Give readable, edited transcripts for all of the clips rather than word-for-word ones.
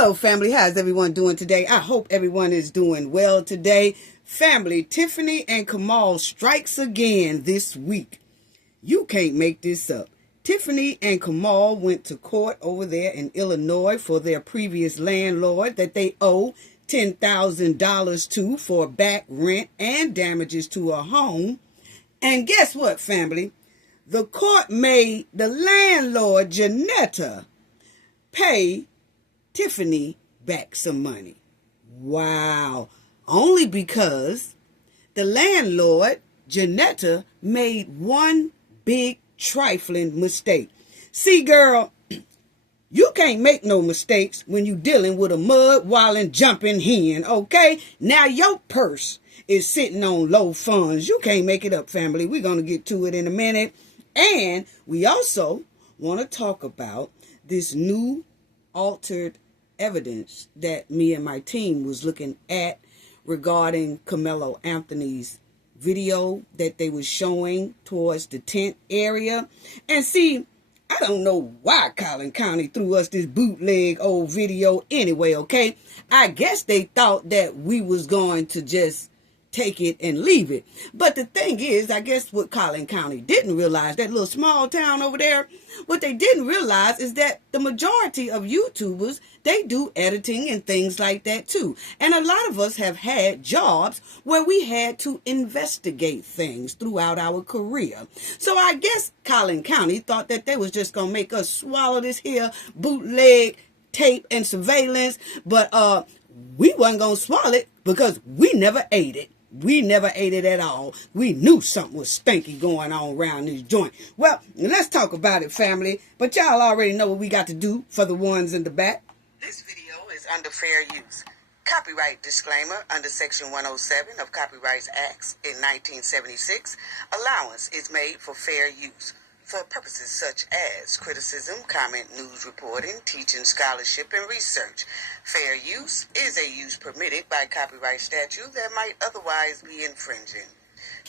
Hello, family. How's everyone doing today? I hope everyone is doing well today. Family, Tiffany and Kamal strikes again this week. You can't make this up. Tiffany and Kamal went to court over there in Illinois for their previous landlord that they owe $10,000 to for back rent and damages to a home. And guess what, family? The court made the landlord, Janetta, pay Tiffany back some money. Wow. Only because the landlord, Janetta, made one big trifling mistake. See, girl, you can't make no mistakes when you dealing with a mud wallin' jumping hen, okay? Now your purse is sitting on low funds. You can't make it up, family. We're going to get to it in a minute. And we also want to talk about this new altered evidence that me and my team was looking at regarding Karmelo Anthony's video that they was showing towards the tent area. And see, I don't know why Collin County threw us this bootleg old video anyway, okay? I guess they thought that we was going to just take it and leave it. But the thing is, I guess what Collin County didn't realize, that little small town over there, what they didn't realize is that the majority of YouTubers, they do editing and things like that too. And a lot of us have had jobs where we had to investigate things throughout our career. So I guess Collin County thought that they was just gonna make us swallow this here bootleg tape and surveillance, but we wasn't gonna swallow it because we never ate it. We never ate it at all. We knew something was stinky going on around this joint. Well, let's talk about it, family. But y'all already know what we got to do for the ones in the back. This video is under fair use. Copyright disclaimer under Section 107 of Copyright Acts in 1976. Allowance is made for fair use for purposes such as criticism, comment, news reporting, teaching, scholarship, and research. Fair use is a use permitted by copyright statute that might otherwise be infringing.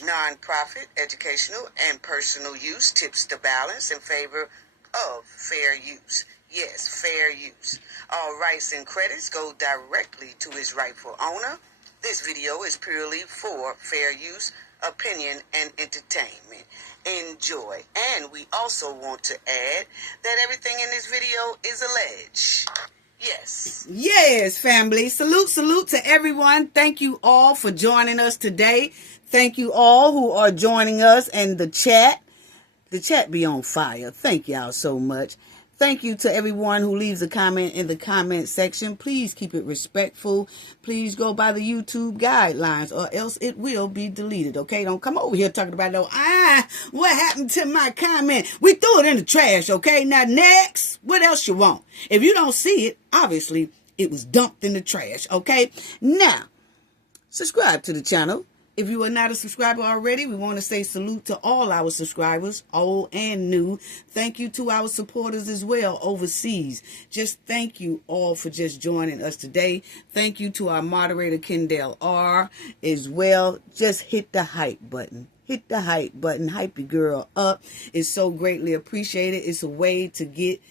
Non-profit, educational, and personal use tips the balance in favor of fair use. Yes, fair use. All rights and credits go directly to its rightful owner. This video is purely for fair use, opinion, and entertainment. Enjoy. And we also want to add that everything in this video is alleged. Yes, family. Salute to everyone. Thank you all for joining us today. Thank you all who are joining us in the chat. The chat be on fire. Thank y'all so much. Thank you to everyone who leaves a comment in the comment section. Please keep it respectful. Please go by the YouTube guidelines or else it will be deleted, okay? Don't come over here talking about, what happened to my comment? We threw it in the trash, okay? Now, next, what else you want? If you don't see it, obviously, it was dumped in the trash, okay? Now, subscribe to the channel. If you are not a subscriber already, we want to say salute to all our subscribers, old and new. Thank you to our supporters as well overseas. Just thank you all for just joining us today. Thank you to our moderator, Kendall R. as well. Just hit the hype button. Hit the hype button. Hype your girl up. It's so greatly appreciated. It's a way to get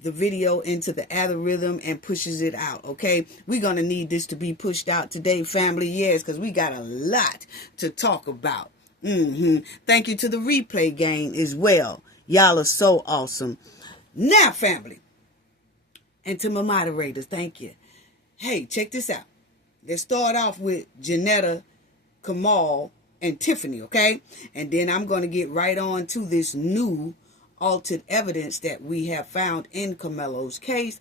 the video into the algorithm and pushes it out, okay? We're going to need this to be pushed out today, family, yes, because we got a lot to talk about. Thank you to the replay gang as well. Y'all are so awesome. Now, family, and to my moderators, thank you. Hey, check this out. Let's start off with Janetta, Kamal, and Tiffany, okay? And then I'm going to get right on to this new altered evidence that we have found in Karmelo's case.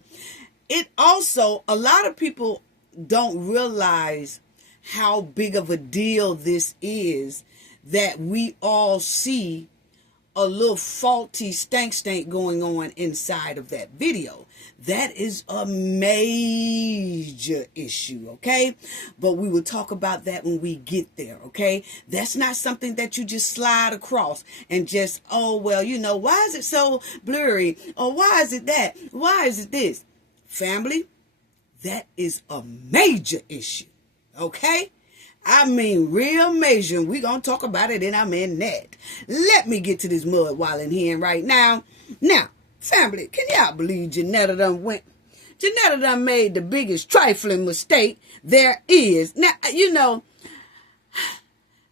It also, a lot of people don't realize how big of a deal this is, that we all see a little faulty stank going on inside of that video. That is a major issue, okay? But we will talk about that when we get there, okay? That's not something that you just slide across and just, oh, well, you know, why is it so blurry? Or why is it that? Why is it this? Family, that is a major issue, okay? I mean, real major. We're going to talk about it in a minute. Let me get to this mud wallin' hen right now. Now, family, can y'all believe Janetta done went Janetta done made the biggest trifling mistake there is. Now,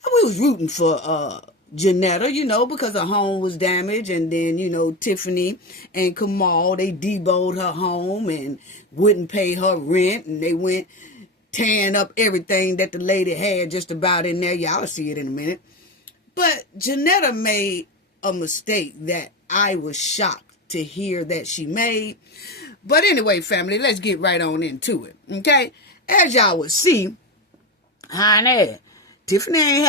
we was rooting for Janetta, because her home was damaged, and then, Tiffany and Kamal, they deboed her home and wouldn't pay her rent, and they went tearing up everything that the lady had just about in there. Y'all will see it in a minute. But Janetta made a mistake that I was shocked to hear that she made. But anyway, family, let's get right on into it, okay? As y'all would see, honey, Tiffany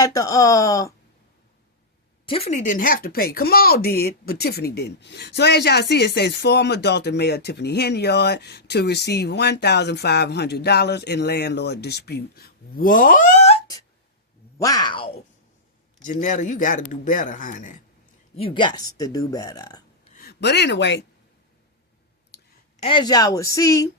didn't have to pay. Kamal did, but Tiffany didn't. So as y'all see, it says former Dalton Mayor Tiffany Henyard to receive $1,500 in landlord dispute. What? Wow. Janetta, you got to do better, honey. You got to do better. But anyway, as y'all would see,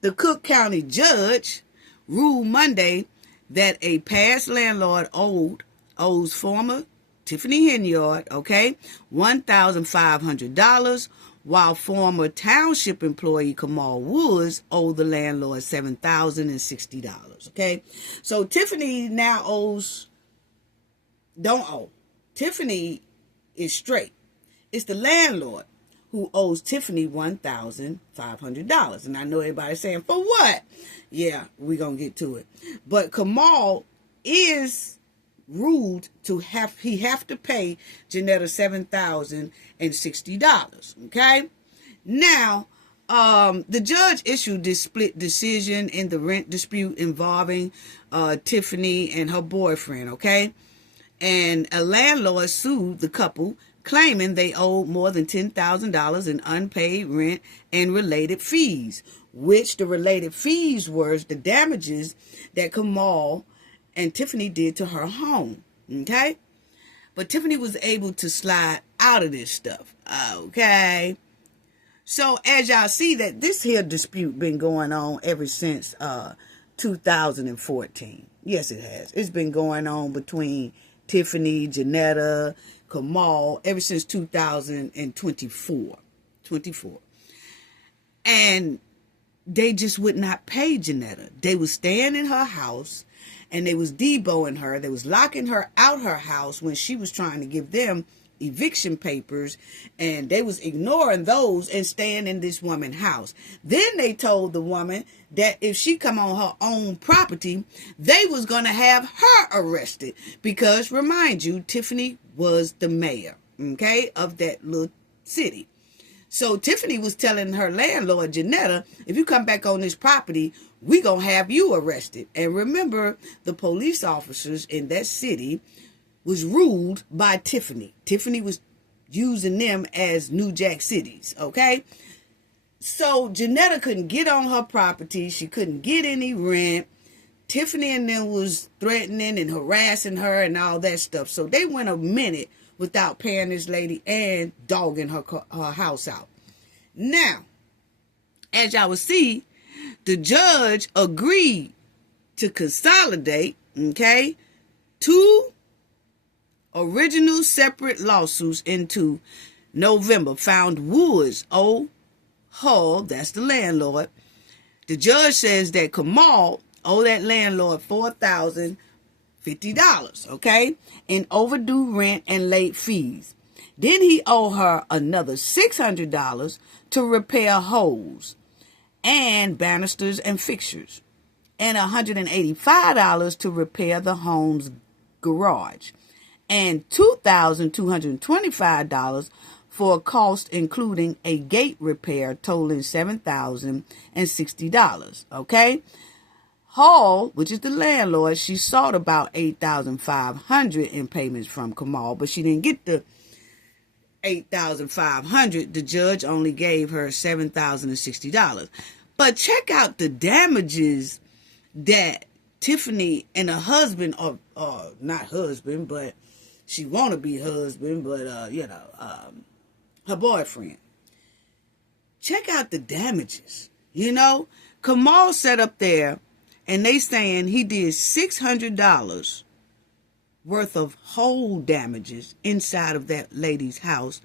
the Cook County judge ruled Monday that a past landlord owes former Tiffany Henyard, $1,500, while former township employee Kamal Woods owed the landlord $7,060, okay? So Tiffany now don't owe. Tiffany is straight. It's the landlord who owes Tiffany $1,500. And I know everybody's saying, for what? Yeah, we're going to get to it. But Kamal is ruled to have to pay Janetta $7,060. Okay? Now, the judge issued this split decision in the rent dispute involving Tiffany and her boyfriend, okay? And a landlord sued the couple, claiming they owed more than $10,000 in unpaid rent and related fees, which the related fees were the damages that Kamal and Tiffany did to her home, okay? But Tiffany was able to slide out of this stuff, okay? So as y'all see that this here dispute been going on ever since 2014. Yes, it has. It's been going on between Tiffany, Janetta, Kamal, ever since 2024. And they just would not pay Janetta. They was staying in her house, and they was deboing her. They was locking her out her house when she was trying to give them eviction papers, and they was ignoring those and staying in this woman's house. Then they told the woman that if she come on her own property, they was going to have her arrested, because remind you, Tiffany was the mayor, okay, of that little city. So Tiffany was telling her landlord, Janetta, if you come back on this property, we going to have you arrested. And remember, the police officers in that city was ruled by Tiffany. Tiffany was using them as New Jack Cities, okay? So Janetta couldn't get on her property. She couldn't get any rent. Tiffany and them was threatening and harassing her and all that stuff. So they went a minute without paying this lady and dogging her house out. Now, as y'all will see, the judge agreed to consolidate, okay, two original separate lawsuits into November, found Woods owed Hull, that's the landlord. The judge says that Kamal owed that landlord $4,050, okay, in overdue rent and late fees. Then he owed her another $600 to repair holes and banisters and fixtures, and $185 to repair the home's garage, and $2,225 for a cost including a gate repair totaling $7,060, okay? Hall, which is the landlord, she sought about $8,500 in payments from Kamal, but she didn't get the $8,500. The judge only gave her $7,060. But check out the damages that Tiffany and her husband, or not husband, but she want to be husband, but her boyfriend. Check out the damages. Kamal sat up there, and they saying he did $600 worth of whole damages inside of that lady's house,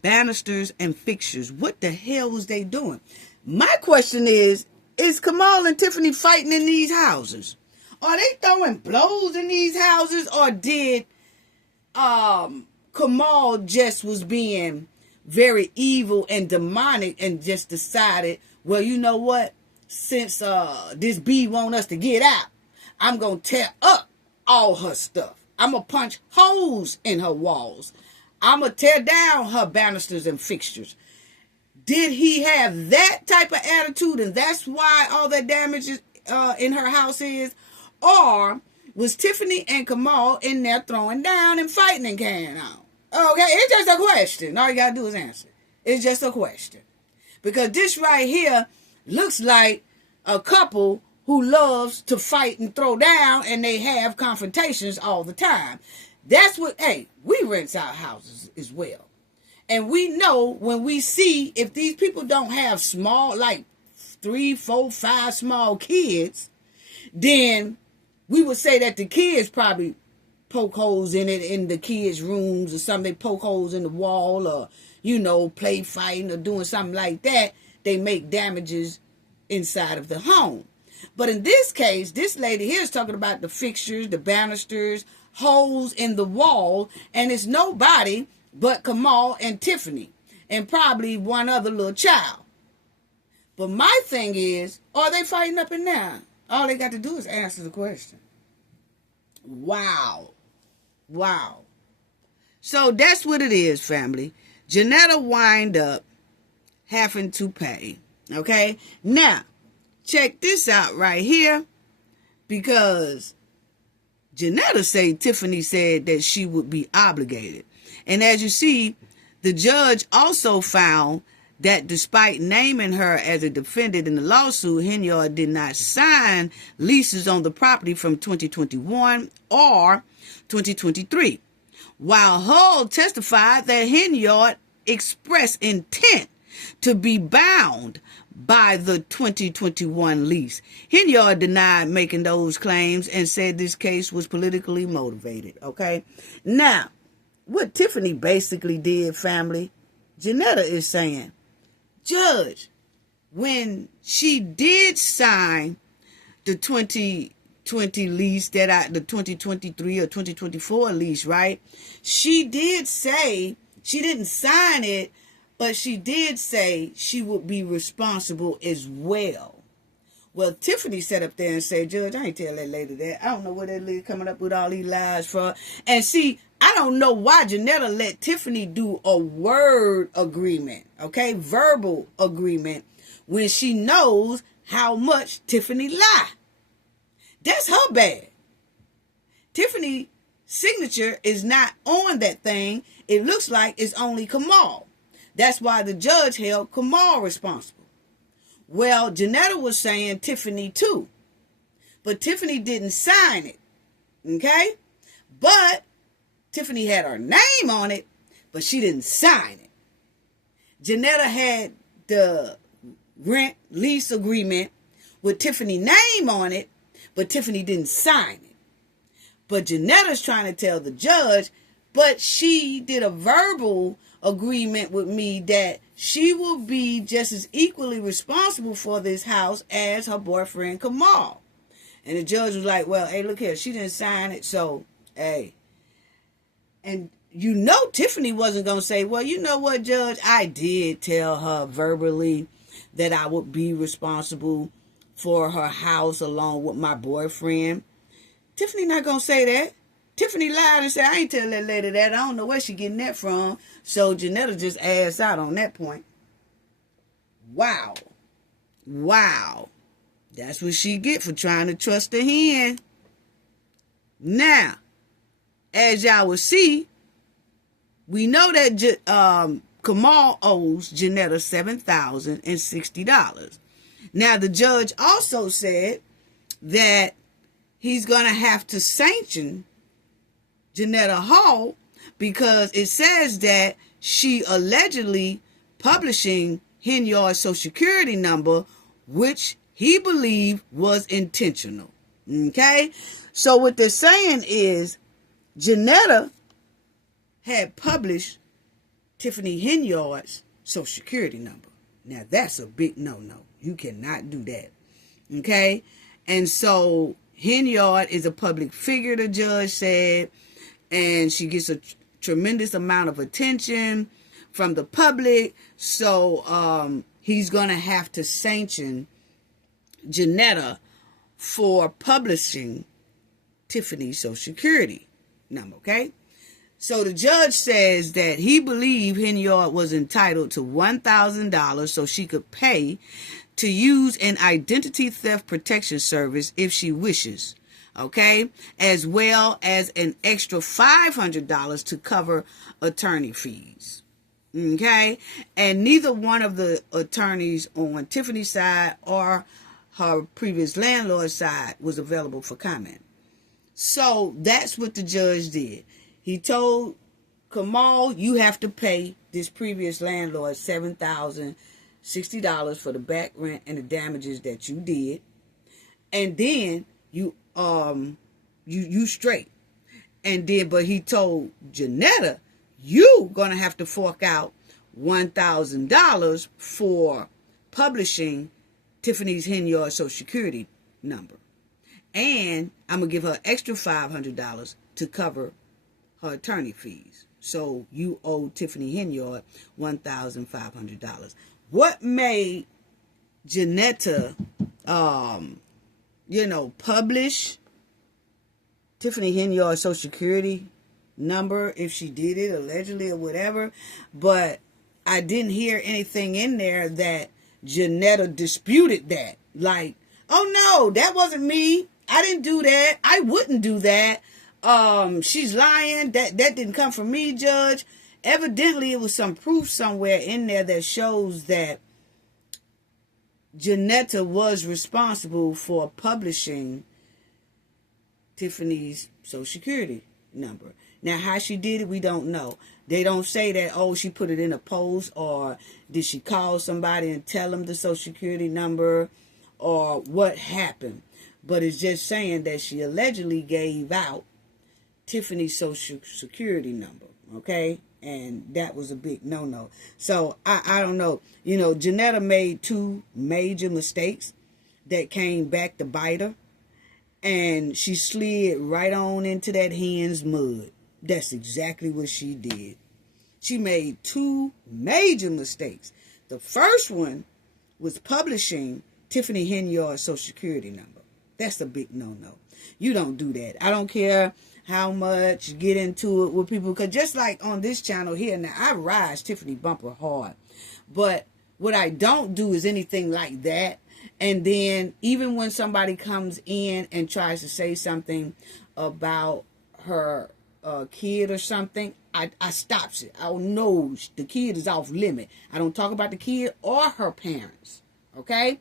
banisters and fixtures. What the hell was they doing? My question is Karmelo and Tiffany fighting in these houses? Are they throwing blows in these houses, or did Karmelo just was being very evil and demonic and just decided, well, you know what? Since this bee want us to get out, I'm going to tear up all her stuff. I'm going to punch holes in her walls. I'm going to tear down her banisters and fixtures. Did he have that type of attitude, and that's why all that damage is, in her house is? Or was Tiffany and Karmelo in there throwing down and fighting and carrying on? Okay, it's just a question. All you got to do is answer. It's just a question. Because this right here looks like a couple who loves to fight and throw down, and they have confrontations all the time. That's what, hey, we rent our houses as well. And we know when we see if these people don't have small, like 3, 4, 5 small kids, then we would say that the kids probably poke holes in it in the kids' rooms or something. They poke holes in the wall, or, play fighting or doing something like that. They make damages inside of the home. But in this case, this lady here is talking about the fixtures, the banisters, holes in the wall, and it's nobody but Karmelo and Tiffany, and probably one other little child. But my thing is, are they fighting up and down? All they got to do is answer the question. Wow. So that's what it is, family. Janetta wind up having to pay. Okay? Now, check this out right here, because Janetta said Tiffany said that she would be obligated. And as you see, the judge also found that despite naming her as a defendant in the lawsuit, Henyard did not sign leases on the property from 2021 or 2023, while Hull testified that Henyard expressed intent to be bound by the 2021 lease. Henyard denied making those claims and said this case was politically motivated. Okay? Now, what Tiffany basically did, family, Janetta is saying, Judge, when she did sign the 2020 lease, the 2023 or 2024 lease, right? She did say, she didn't sign it, but she did say she would be responsible as well. Well, Tiffany sat up there and said, Judge, I ain't tell that lady that. I don't know what that lady coming up with all these lies for. And see, I don't know why Janetta let Tiffany do a word agreement, okay, verbal agreement, when she knows how much Tiffany lied. That's her bad. Tiffany's signature is not on that thing. It looks like it's only Karmelo. That's why the judge held Karmelo responsible. Well, Janetta was saying Tiffany too, but Tiffany didn't sign it, okay? But Tiffany had her name on it, but she didn't sign it. Janetta had the rent lease agreement with Tiffany's name on it, but Tiffany didn't sign it. But Janetta's trying to tell the judge, but she did a verbal agreement with me that she will be just as equally responsible for this house as her boyfriend Karmelo. And the judge was like, well, hey, look here, she didn't sign it, so, hey. And Tiffany wasn't going to say, well, you know what, Judge, I did tell her verbally that I would be responsible for her house along with my boyfriend. Tiffany not going to say that. Tiffany lied and said, I ain't tell that lady that. I don't know where she getting that from. So Janetta just asked out on that point. Wow. That's what she get for trying to trust a hen. Now, as y'all will see, we know that Karmelo owes Janetta $7,060. Now, the judge also said that he's going to have to sanction Janetta Hall because it says that she allegedly publishing Henyard's social security number, which he believed was intentional. Okay? So what they're saying is Janetta had published Tiffany Henyard's social security number. Now, that's a big no-no. You cannot do that. Okay? And so, Henyard is a public figure, the judge said, and she gets a tremendous amount of attention from the public. So, he's going to have to sanction Janetta for publishing Tiffany's Social Security number, okay? So the judge says that he believed Henyard was entitled to $1,000 so she could pay to use an identity theft protection service if she wishes, okay? As well as an extra $500 to cover attorney fees, okay? And neither one of the attorneys on Tiffany's side or her previous landlord's side was available for comment. So that's what the judge did. He told Kamal, you have to pay this previous landlord $7,060 for the back rent and the damages that you did. And then you straight. And then, but he told Janetta, you gonna have to fork out $1,000 for publishing Tiffany's Henyard Social Security number. And I'm going to give her extra $500 to cover her attorney fees. So you owe Tiffany Henyard $1,500. What made Janetta, publish Tiffany Henyard's Social Security number, if she did it allegedly or whatever? But I didn't hear anything in there that Janetta disputed that. Like, oh no, that wasn't me. I didn't do that. I wouldn't do that. She's lying. That didn't come from me, Judge. Evidently, it was some proof somewhere in there that shows that Janetta was responsible for publishing Tiffany's Social Security number. Now, how she did it, we don't know. They don't say that, oh, she put it in a post, or did she call somebody and tell them the Social Security number, or what happened. But it's just saying that she allegedly gave out Tiffany's Social Security number, okay? And that was a big no-no. So, I don't know. Janetta made 2 major mistakes that came back to bite her. And she slid right on into that hen's mud. That's exactly what she did. She made 2 major mistakes. The first one was publishing Tiffany Henyard's Social Security number. That's a big no-no. You don't do that. I don't care how much you get into it with people. Because just like on this channel here, now I rise Tiffany Bumper hard. But what I don't do is anything like that. And then even when somebody comes in and tries to say something about her kid or something, I stops it. I know the kid is off limit. I don't talk about the kid or her parents. Okay?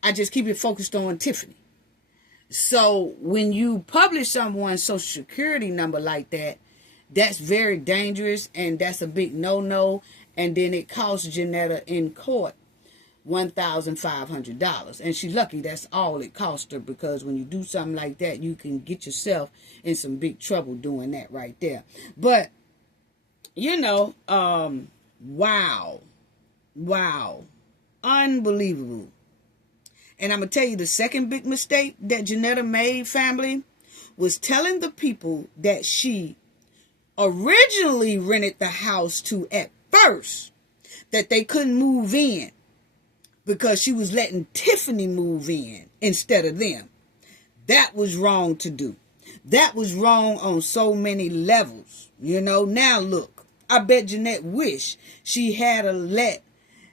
I just keep it focused on Tiffany. So when you publish someone's Social Security number like that, that's very dangerous, and that's a big no-no. And then it costs Janetta in court $1,500. And she's lucky that's all it cost her, because when you do something like that, you can get yourself in some big trouble doing that right there. But, wow. Unbelievable. And I'm going to tell you the second big mistake that Janetta made, family, was telling the people that she originally rented the house to at first that they couldn't move in because she was letting Tiffany move in instead of them. That was wrong to do. That was wrong on so many levels. Now look, I bet Jeanette wish she had let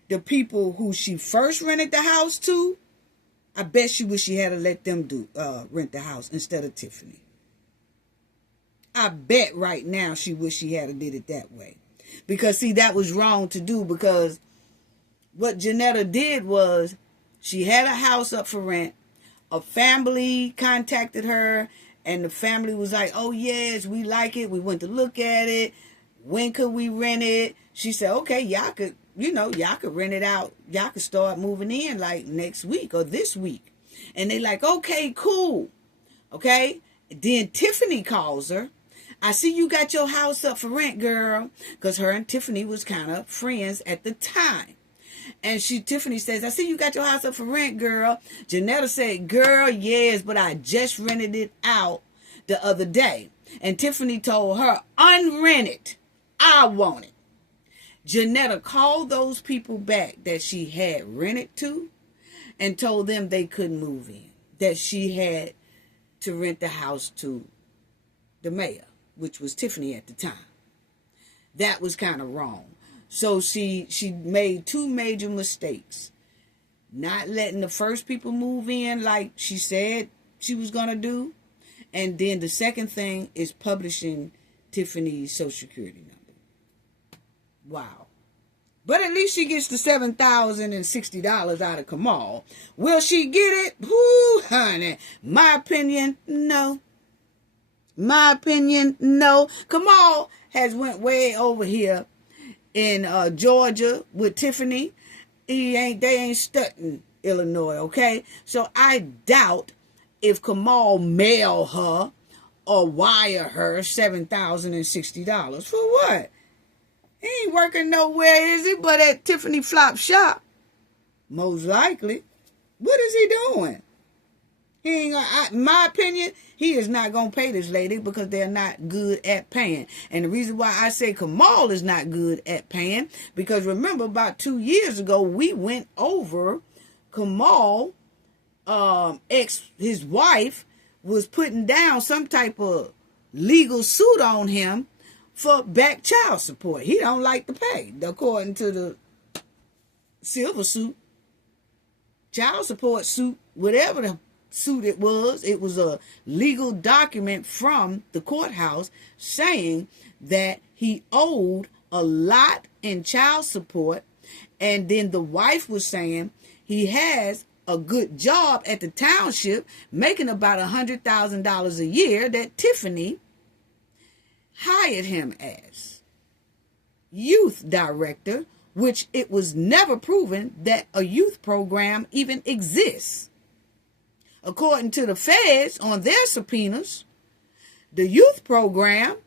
the people who she first rented the house to, I bet she wish she had let them rent the house instead of Tiffany. I bet right now she wish she had did it that way. Because, see, that was wrong to do, because what Janetta did was she had a house up for rent. A family contacted her, and the family was like, oh, yes, we like it. We went to look at it. When could we rent it? She said, okay, y'all could rent it out. Y'all could start moving in like next week or this week. And they like, okay, cool. Okay. Then Tiffany calls her. I see you got your house up for rent, girl. Because her and Tiffany was kind of friends at the time. And Tiffany says, I see you got your house up for rent, girl. Janetta said, girl, yes, but I just rented it out the other day. And Tiffany told her, unrented. I want it. Janetta called those people back that she had rented to and told them they couldn't move in, that she had to rent the house to the mayor, which was Tiffany at the time. That was kind of wrong. So she made two major mistakes. Not letting the first people move in like she said she was going to do. And then the second thing is publishing Tiffany's Social Security number. Wow. But at least she gets the $7,060 out of Kamal. Will she get it? Whoo, honey. My opinion, no. My opinion, no. Kamal has went way over here in Georgia with Tiffany. They ain't stunting Illinois, okay? So I doubt if Kamal mail her or wire her $7,060. For what? He ain't working nowhere, is he? But at Tiffany Flop Shop. Most likely. What is he doing? He ain't gonna, in my opinion, he is not going to pay this lady because they're not good at paying. And the reason why I say Kamal is not good at paying, because remember about 2 years ago, we went over Kamal, his wife was putting down some type of legal suit on him for back child support. He don't like to pay, according to the silver suit, child support suit, whatever the suit it was a legal document from the courthouse saying that he owed a lot in child support. And then the wife was saying he has a good job at the township making about $100,000 a year that Tiffany hired him as youth director, which it was never proven that a youth program even exists. According to the feds on their subpoenas, the youth program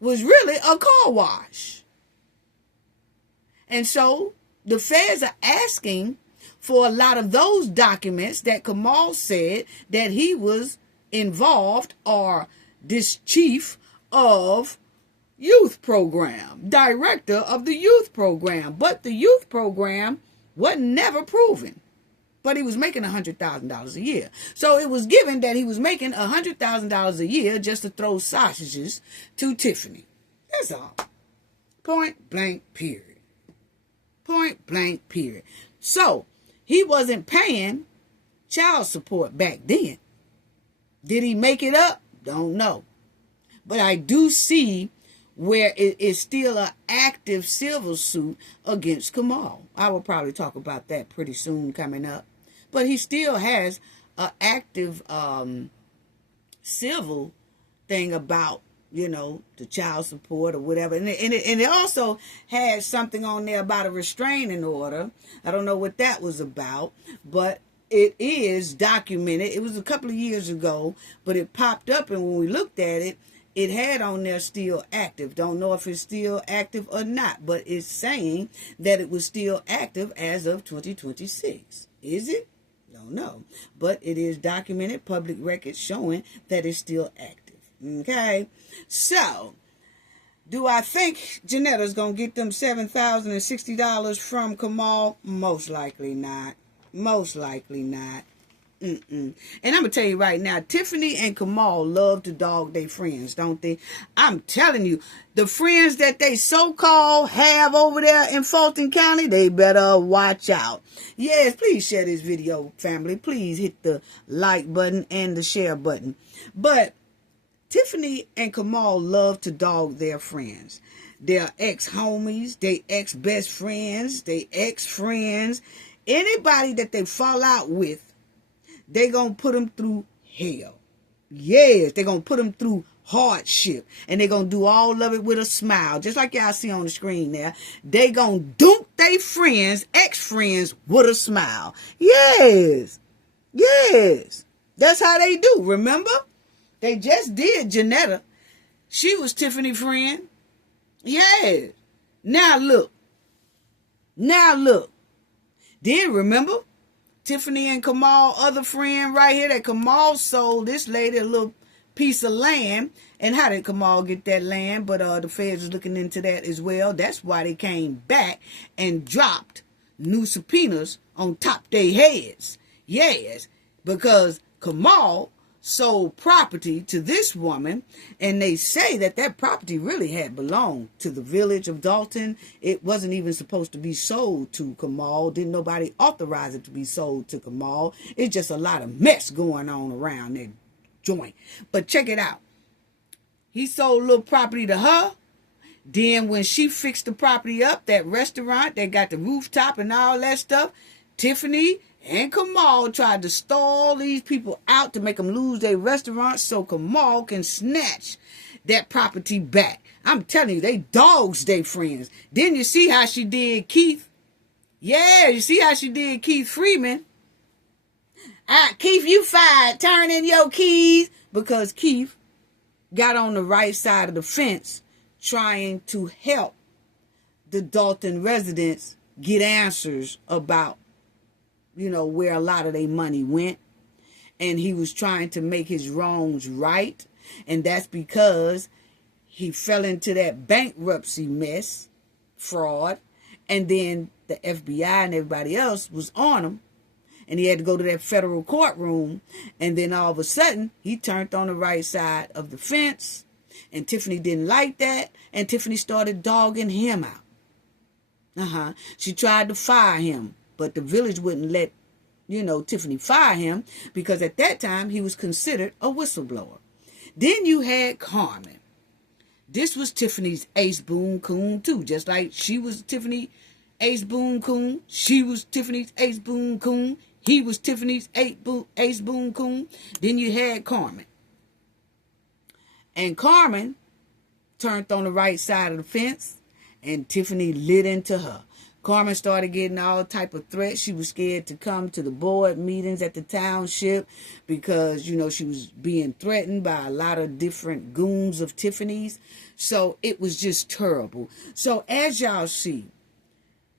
was really a car wash. And so the feds are asking for a lot of those documents that Kamal said that he was involved, or this chief of youth program, director of the youth program. But the youth program was never proven. But he was making $100,000 a year. So it was given that he was making $100,000 a year just to throw sausages to Tiffany. That's all. Point blank, period. Point blank, period. So he wasn't paying child support back then. Did he make it up? Don't know. But I do see where it is still an active civil suit against Kamal. I will probably talk about that pretty soon coming up. But he still has an active civil thing about, the child support or whatever. And it also has something on there about a restraining order. I don't know what that was about, but it is documented. It was a couple of years ago, but it popped up, and when we looked at it, it had on there still active. Don't know if it's still active or not, but it's saying that it was still active as of 2026. Is it? Don't know. But it is documented, public records showing that it's still active. Okay? So, do I think Janetta's going to get them $7,060 from Kamal? Most likely not. Most likely not. And I'm going to tell you right now, Tiffany and Kamal love to dog their friends, don't they? I'm telling you, the friends that they so-called have over there in Fulton County, they better watch out. Yes, please share this video, family. Please hit the like button and the share button. But Tiffany and Kamal love to dog their friends. Their ex-homies, their ex-best friends, their ex-friends, anybody that they fall out with, they gonna put them through hell. Yes, they gonna put them through hardship. And they gonna do all of it with a smile. Just like y'all see on the screen there. They gonna dunk they friends, ex-friends, with a smile. Yes. Yes. That's how they do. Remember? They just did Janetta. She was Tiffany's friend. Yes. Now look. Now look. Then remember, Tiffany and Kamal, other friend right here, that Kamal sold this lady a little piece of land. And how did Kamal get that land? But the feds was looking into that as well. That's why they came back and dropped new subpoenas on top their heads. Yes, because Kamal sold property to this woman, and they say that that property really had belonged to the village of Dalton. It wasn't even supposed to be sold to Kamal. Didn't nobody authorize it to be sold to Kamal. It's just a lot of mess going on around that joint. But check it out. He sold a little property to her. Then when she fixed the property up, that restaurant, they got the rooftop and all that stuff, Tiffany and Kamal tried to stall these people out to make them lose their restaurant so Kamal can snatch that property back. I'm telling you, they dogs, they friends. Didn't you see how she did Keith? Yeah, you see how she did Keith Freeman? Keith, you fired. Turn in your keys. Because Keith got on the right side of the fence trying to help the Dalton residents get answers about, where a lot of their money went. And he was trying to make his wrongs right. And that's because he fell into that bankruptcy mess, fraud. And then the FBI and everybody else was on him. And he had to go to that federal courtroom. And then all of a sudden, he turned on the right side of the fence. And Tiffany didn't like that. And Tiffany started dogging him out. She tried to fire him. But the village wouldn't let, Tiffany fire him. Because at that time, he was considered a whistleblower. Then you had Carmen. This was Tiffany's ace boon coon too. Just like she was Tiffany's ace boon coon. She was Tiffany's ace boon coon. He was Tiffany's ace boon coon. Then you had Carmen. And Carmen turned on the right side of the fence, and Tiffany lit into her. Carmen started getting all type of threats. She was scared to come to the board meetings at the township because, she was being threatened by a lot of different goons of Tiffany's. So it was just terrible. So as y'all see,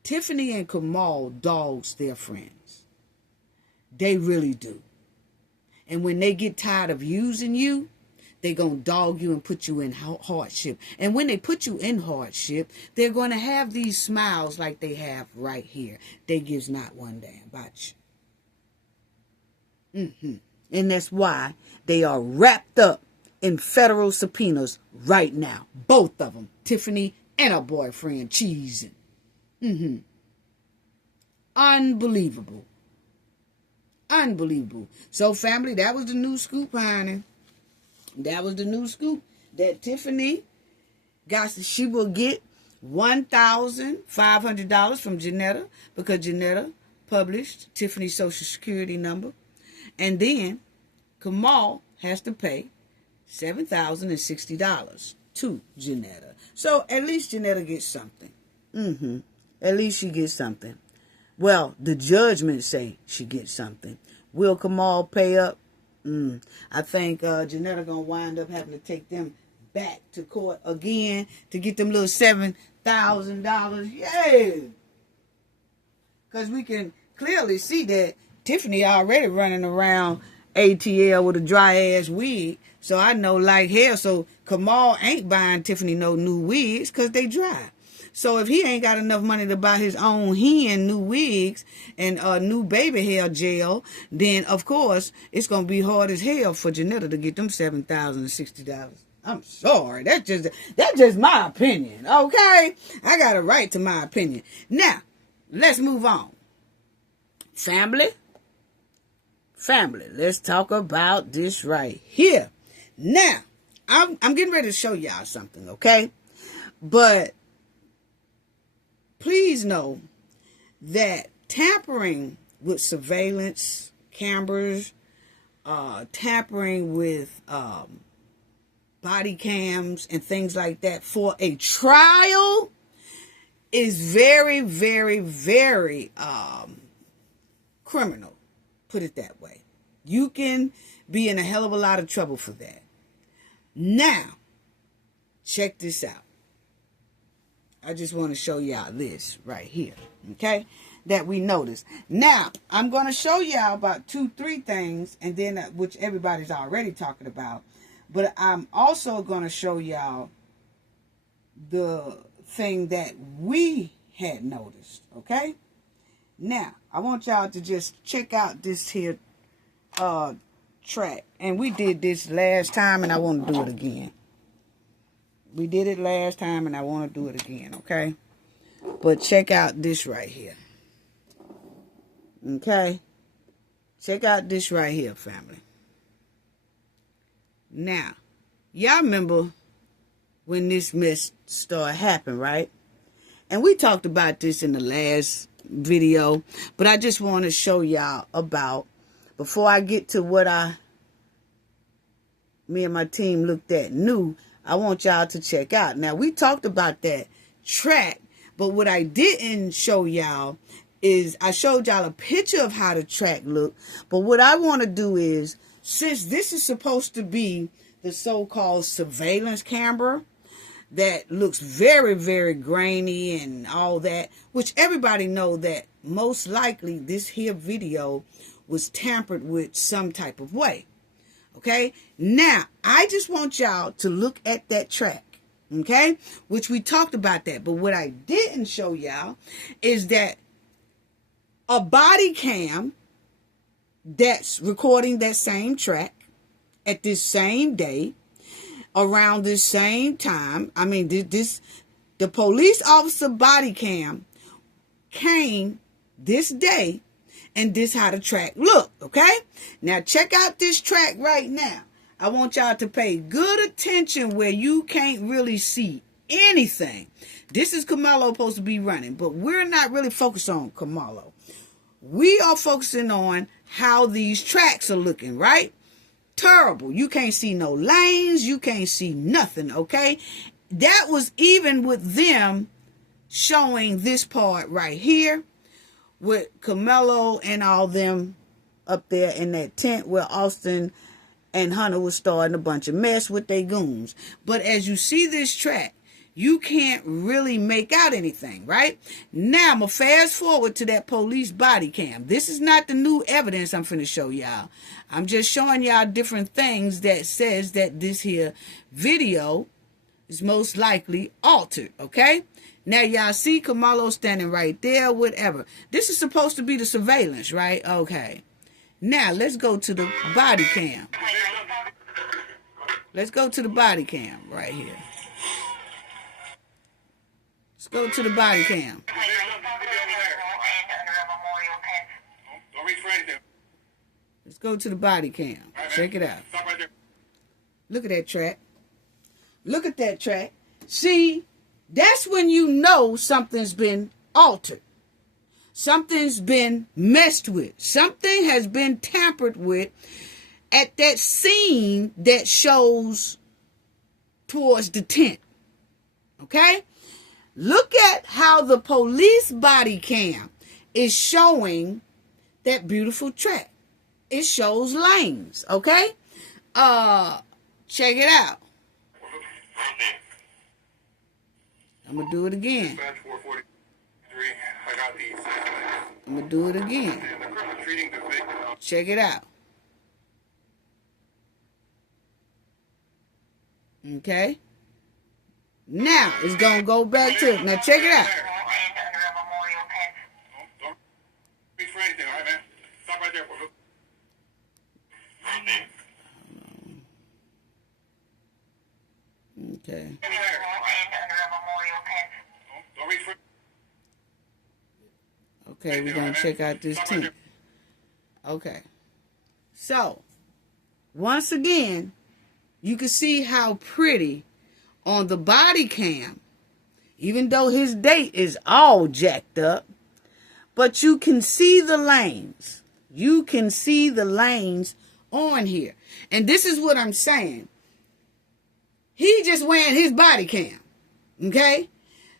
Tiffany and Kamal dogs their friends. They really do. And when they get tired of using you, they're going to dog you and put you in hardship. And when they put you in hardship, they're going to have these smiles like they have right here. They gives not one damn about you. And that's why they are wrapped up in federal subpoenas right now. Both of them. Tiffany and her boyfriend cheesing. Unbelievable. Unbelievable. So, family, that was the new scoop, honey. That was the new scoop that Tiffany got. She will get $1,500 from Janetta because Janetta published Tiffany's social security number. And then Kamal has to pay $7,060 to Janetta. So at least Janetta gets something. At least she gets something. Well, the judgment say she gets something. Will Kamal pay up? I think Janetta gonna wind up having to take them back to court again to get them little $7,000. Yeah, because we can clearly see that Tiffany already running around ATL with a dry ass wig. So I know like hell. So Kamal ain't buying Tiffany no new wigs because they dry. So if he ain't got enough money to buy his own hen new wigs and new baby hair gel, then of course it's gonna be hard as hell for Janetta to get them $7,060. I'm sorry, that's just my opinion. Okay, I got a right to my opinion. Now let's move on. Family, let's talk about this right here. Now I'm getting ready to show y'all something, okay? But please know that tampering with surveillance cameras, tampering with body cams and things like that for a trial is very, very, very criminal. Put it that way. You can be in a hell of a lot of trouble for that. Now, check this out. I just want to show y'all this right here. Okay? that we noticed. Now, I'm going to show y'all about 2-3 things, and then which everybody's already talking about. But I'm also going to show y'all the thing that we had noticed, okay? Now, I want y'all to just check out this here track. And we did this last time, and I want to do it again. We did it last time, and I want to do it again, okay? But check out this right here. Okay? Check out this right here, family. Now, y'all remember when this mess started happening, right? And we talked about this in the last video, but I just want to show y'all about, before I get to what me and my team looked at new, I want y'all to check out. Now, we talked about that track, but what I didn't show y'all is I showed y'all a picture of how the track looked. But what I want to do is, since this is supposed to be the so-called surveillance camera that looks very, very grainy and all that, which everybody know that most likely this here video was tampered with some type of way. Okay? Now, I just want y'all to look at that track. Okay? Which we talked about that. But what I didn't show y'all is that a body cam that's recording that same track at this same day, around this same time. I mean, the police officer body cam came this day, and this how the track looked, okay? Now, check out this track right now. I want y'all to pay good attention where you can't really see anything. This is Karmelo supposed to be running, but we're not really focused on Karmelo. We are focusing on how these tracks are looking, right? Terrible. You can't see no lanes. You can't see nothing, okay? That was even with them showing this part right here with Karmelo and all them up there in that tent where Austin and Hunter was starting a bunch of mess with their goons. But as you see this track, you can't really make out anything, right? Now, I'm going to fast forward to that police body cam. This is not the new evidence I'm finna show y'all. I'm just showing y'all different things that says that this here video is most likely altered, okay? Now, y'all see Karmelo standing right there, whatever. This is supposed to be the surveillance, right? Okay. Now, let's go to the body cam. Let's go to the body cam right here. Let's go to the body cam. Let's go to the body cam. Check it out. Look at that track. Look at that track. See, that's when you know something's been altered. Something's been messed with. Something has been tampered with at that scene that shows towards the tent. Okay? Look at how the police body cam is showing that beautiful track. It shows lanes, okay? Check it out. I'm going to do it again. I'm going to do it again. Check it out. Okay? Now, it's going to go back to it. Now, check it out. Okay. Okay, we're going to check out this tent. Okay. So, once again, you can see how pretty on the body cam, even though his date is all jacked up, but you can see the lanes. You can see the lanes on here. And this is what I'm saying. He just wearing his body cam. Okay?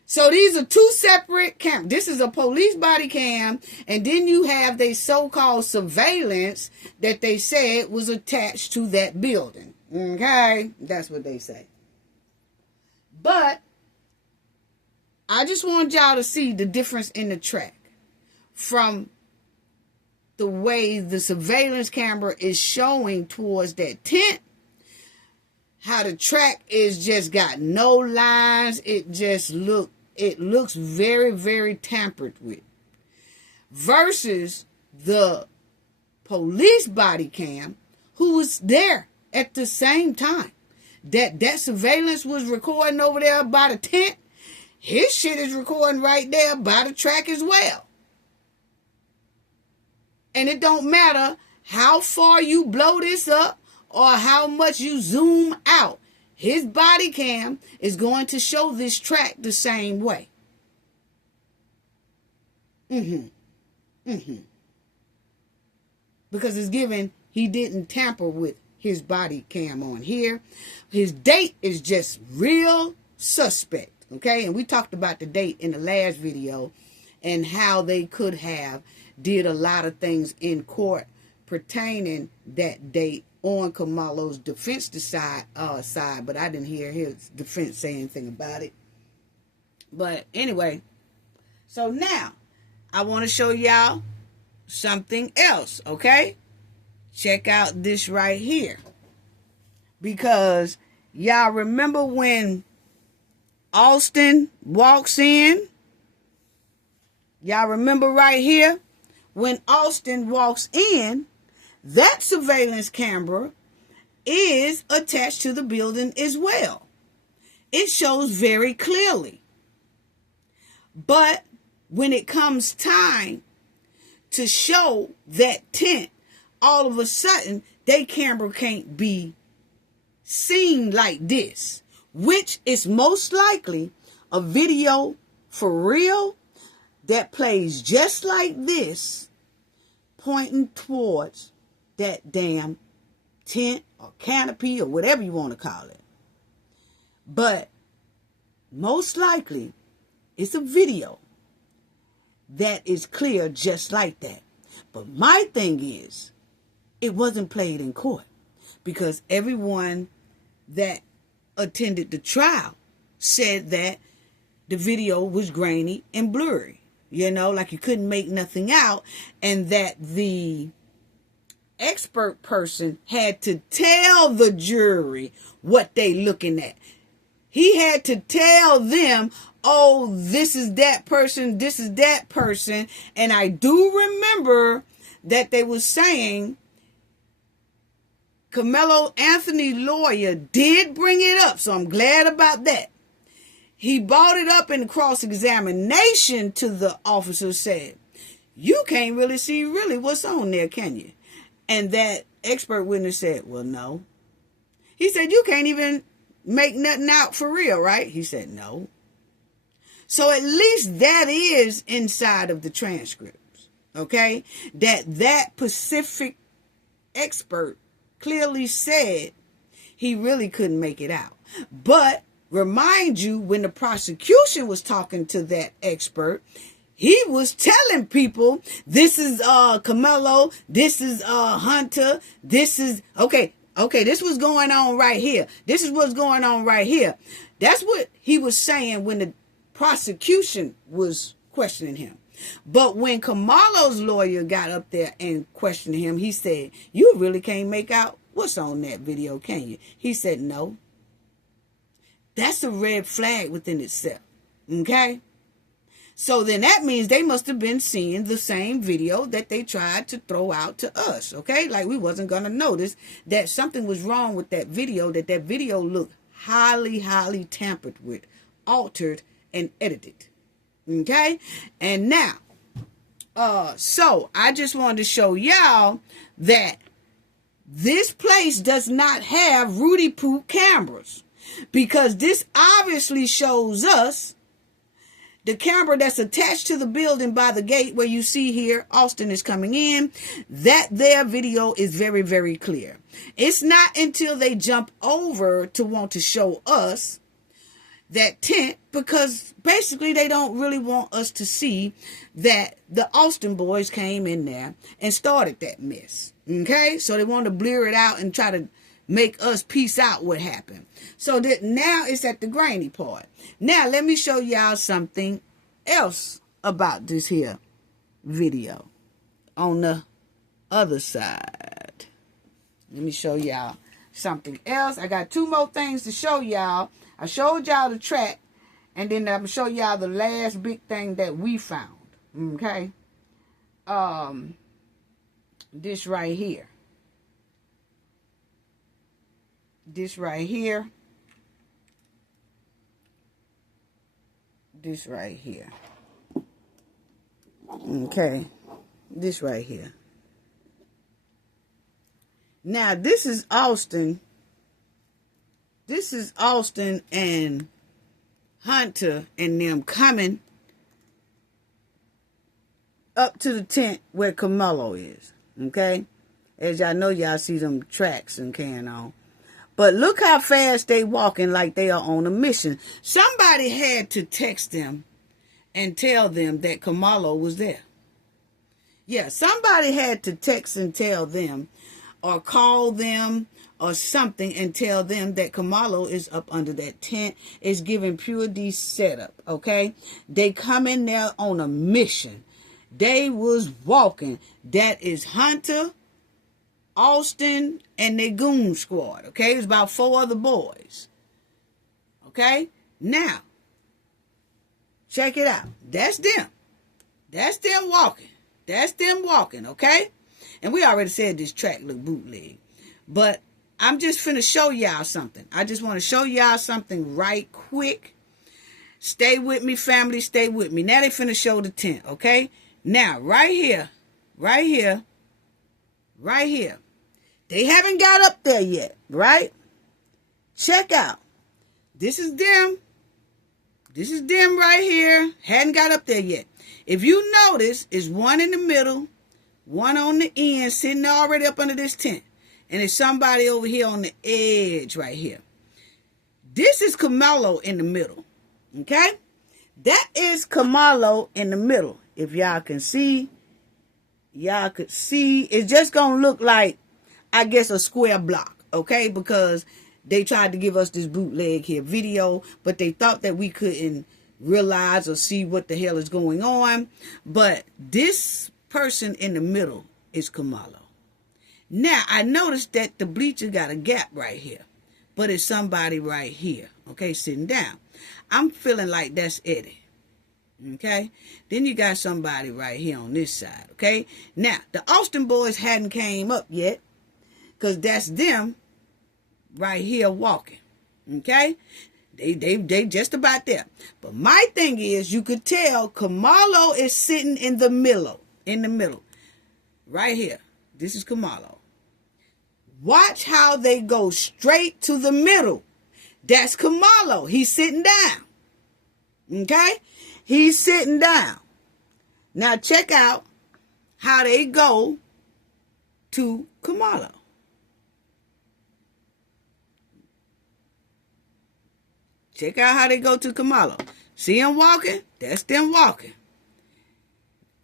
So these are two separate cams. This is a police body cam, and then you have the so-called surveillance that they said was attached to that building. Okay? That's what they say. But I just want y'all to see the difference in the track. from the way the surveillance camera is showing towards that tent, how the track is just got no lines. It looks very, very tampered with. Versus the police body cam, who was there at the same time. That surveillance was recording over there by the tent. His shit is recording right there by the track as well. And it don't matter how far you blow this up or how much you zoom out. His body cam is going to show this track the same way. Because it's given he didn't tamper with his body cam on here. His date is just real suspect. Okay, and we talked about the date in the last video and how they could have did a lot of things in court pertaining that date on Karmelo's defense side, but I didn't hear his defense say anything about it. But anyway, so now I want to show y'all something else, okay? Check out this right here. Because y'all remember when Austin walks in? Y'all remember right here? When Austin walks in, that surveillance camera is attached to the building as well. It shows very clearly. But when it comes time to show that tent, all of a sudden, their camera can't be seen like this, which is most likely a video for real that plays just like this, pointing towards that damn tent or canopy or whatever you want to call it. But most likely, it's a video that is clear just like that. But my thing is, it wasn't played in court because everyone that attended the trial said that the video was grainy and blurry. You know, like you couldn't make nothing out, and that the expert person had to tell the jury what they looking at. He had to tell them, oh, this is that person, this is that person. And I do remember that they were saying Karmelo Anthony lawyer did bring it up, so I'm glad about that. He brought it up in cross-examination to the officer, said, you can't really see really what's on there, can you? And that expert witness said, well, no. He said, you can't even make nothing out for real, right? He said, no. So at least that is inside of the transcripts, okay? That Pacific expert clearly said he really couldn't make it out. But remind you, when the prosecution was talking to that expert, he was telling people, this is Karmelo, this is Hunter, this is, okay, this was going on right here. This is what's going on right here. That's what he was saying when the prosecution was questioning him. But when Karmelo's lawyer got up there and questioned him, he said, you really can't make out what's on that video, can you? He said, no. That's a red flag within itself, okay? So then that means they must have been seeing the same video that they tried to throw out to us, okay? Like we wasn't going to notice that something was wrong with that video looked highly, highly tampered with, altered, and edited, okay? And now, so I just wanted to show y'all that this place does not have Rudy Poo cameras. Because this obviously shows us the camera that's attached to the building by the gate where you see here Austin is coming in. That their video is very, very clear. It's not until they jump over to want to show us that tent, because basically they don't really want us to see that the Austin boys came in there and started that mess. Okay? So they want to blur it out and try to make us piece out what happened. So that now it's at the grainy part. Now let me show y'all something else about this here video on the other side. Let me show y'all something else. I got two more things to show y'all. I showed y'all the track, and then I'm gonna show y'all the last big thing that we found. Okay. This right here. This right here. This right here. Okay. This right here. Now, this is Austin. This is Austin and Hunter and them coming up to the tent where Karmelo is. Okay? As y'all know, y'all see them tracks and carrying on. But look how fast they walking like they are on a mission. Somebody had to text them and tell them that Karmelo was there. Yeah, somebody had to text and tell them or call them or something and tell them that Karmelo is up under that tent. It's giving Pure D setup, okay? They come in there on a mission. They was walking. That is Hunter, Austin, and their goon squad, okay? It was about 4 other boys, okay? Now, check it out. That's them. That's them walking. That's them walking, okay? And we already said this track look bootleg. But I'm just finna show y'all something. I just want to show y'all something right quick. Stay with me, family. Stay with me. Now they finna show the tent, okay? Now, right here. They haven't got up there yet, right? Check out. This is them. This is them right here. Hadn't got up there yet. If you notice, it's one in the middle, one on the end, sitting already up under this tent. And there's somebody over here on the edge right here. This is Karmelo in the middle. Okay? That is Karmelo in the middle. If y'all can see, y'all could see. It's just going to look like, I guess, a square block. Okay? Because they tried to give us this bootleg here video, but they thought that we couldn't realize or see what the hell is going on. But this person in the middle is Karmelo. Now, I noticed that the bleacher got a gap right here, but it's somebody right here, okay, sitting down. I'm feeling like that's Eddie, okay? Then you got somebody right here on this side, okay? Now, the Austin boys hadn't came up yet, because that's them right here walking, okay? They just about there. But my thing is, you could tell Karmelo is sitting in the middle, right here. This is Karmelo. Watch how they go straight to the middle. That's Karmelo. He's sitting down. Okay? He's sitting down. Now check out how they go to Karmelo. Check out how they go to Karmelo. See them walking? That's them walking.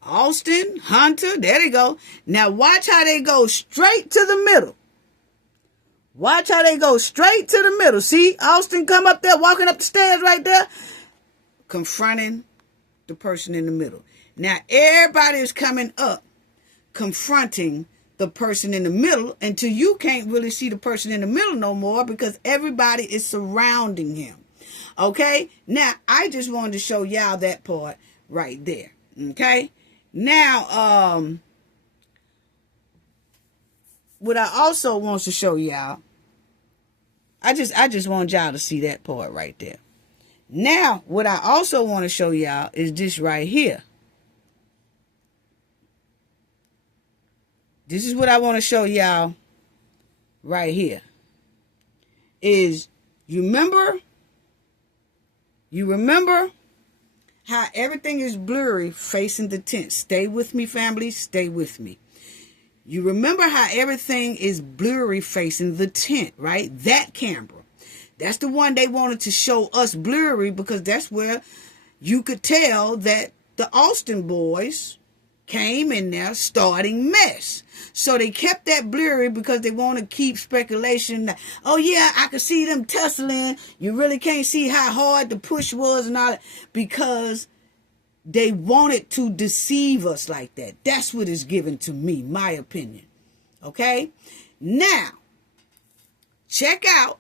Austin, Hunter, there they go. Now watch how they go straight to the middle. Watch how they go straight to the middle. See, Austin come up there, walking up the stairs right there, confronting the person in the middle. Now everybody is coming up, confronting the person in the middle until you can't really see the person in the middle no more because everybody is surrounding him. Okay? Now, I just wanted to show y'all that part right there. Okay? Now, what I also want to show y'all, I just want y'all to see that part right there. Now, what I also want to show y'all is this right here. This is what I want to show y'all right here. Is you remember how everything is blurry facing the tent. Stay with me, family. Stay with me. You remember how everything is blurry facing the tent, right? That camera. That's the one they wanted to show us blurry because that's where you could tell that the Austin boys came in there starting mess. So they kept that blurry because they want to keep speculation that, oh yeah, I could see them tussling. You really can't see how hard the push was and all that because They wanted to deceive us like that. That's what is given to me, my opinion. Okay? Now, check out.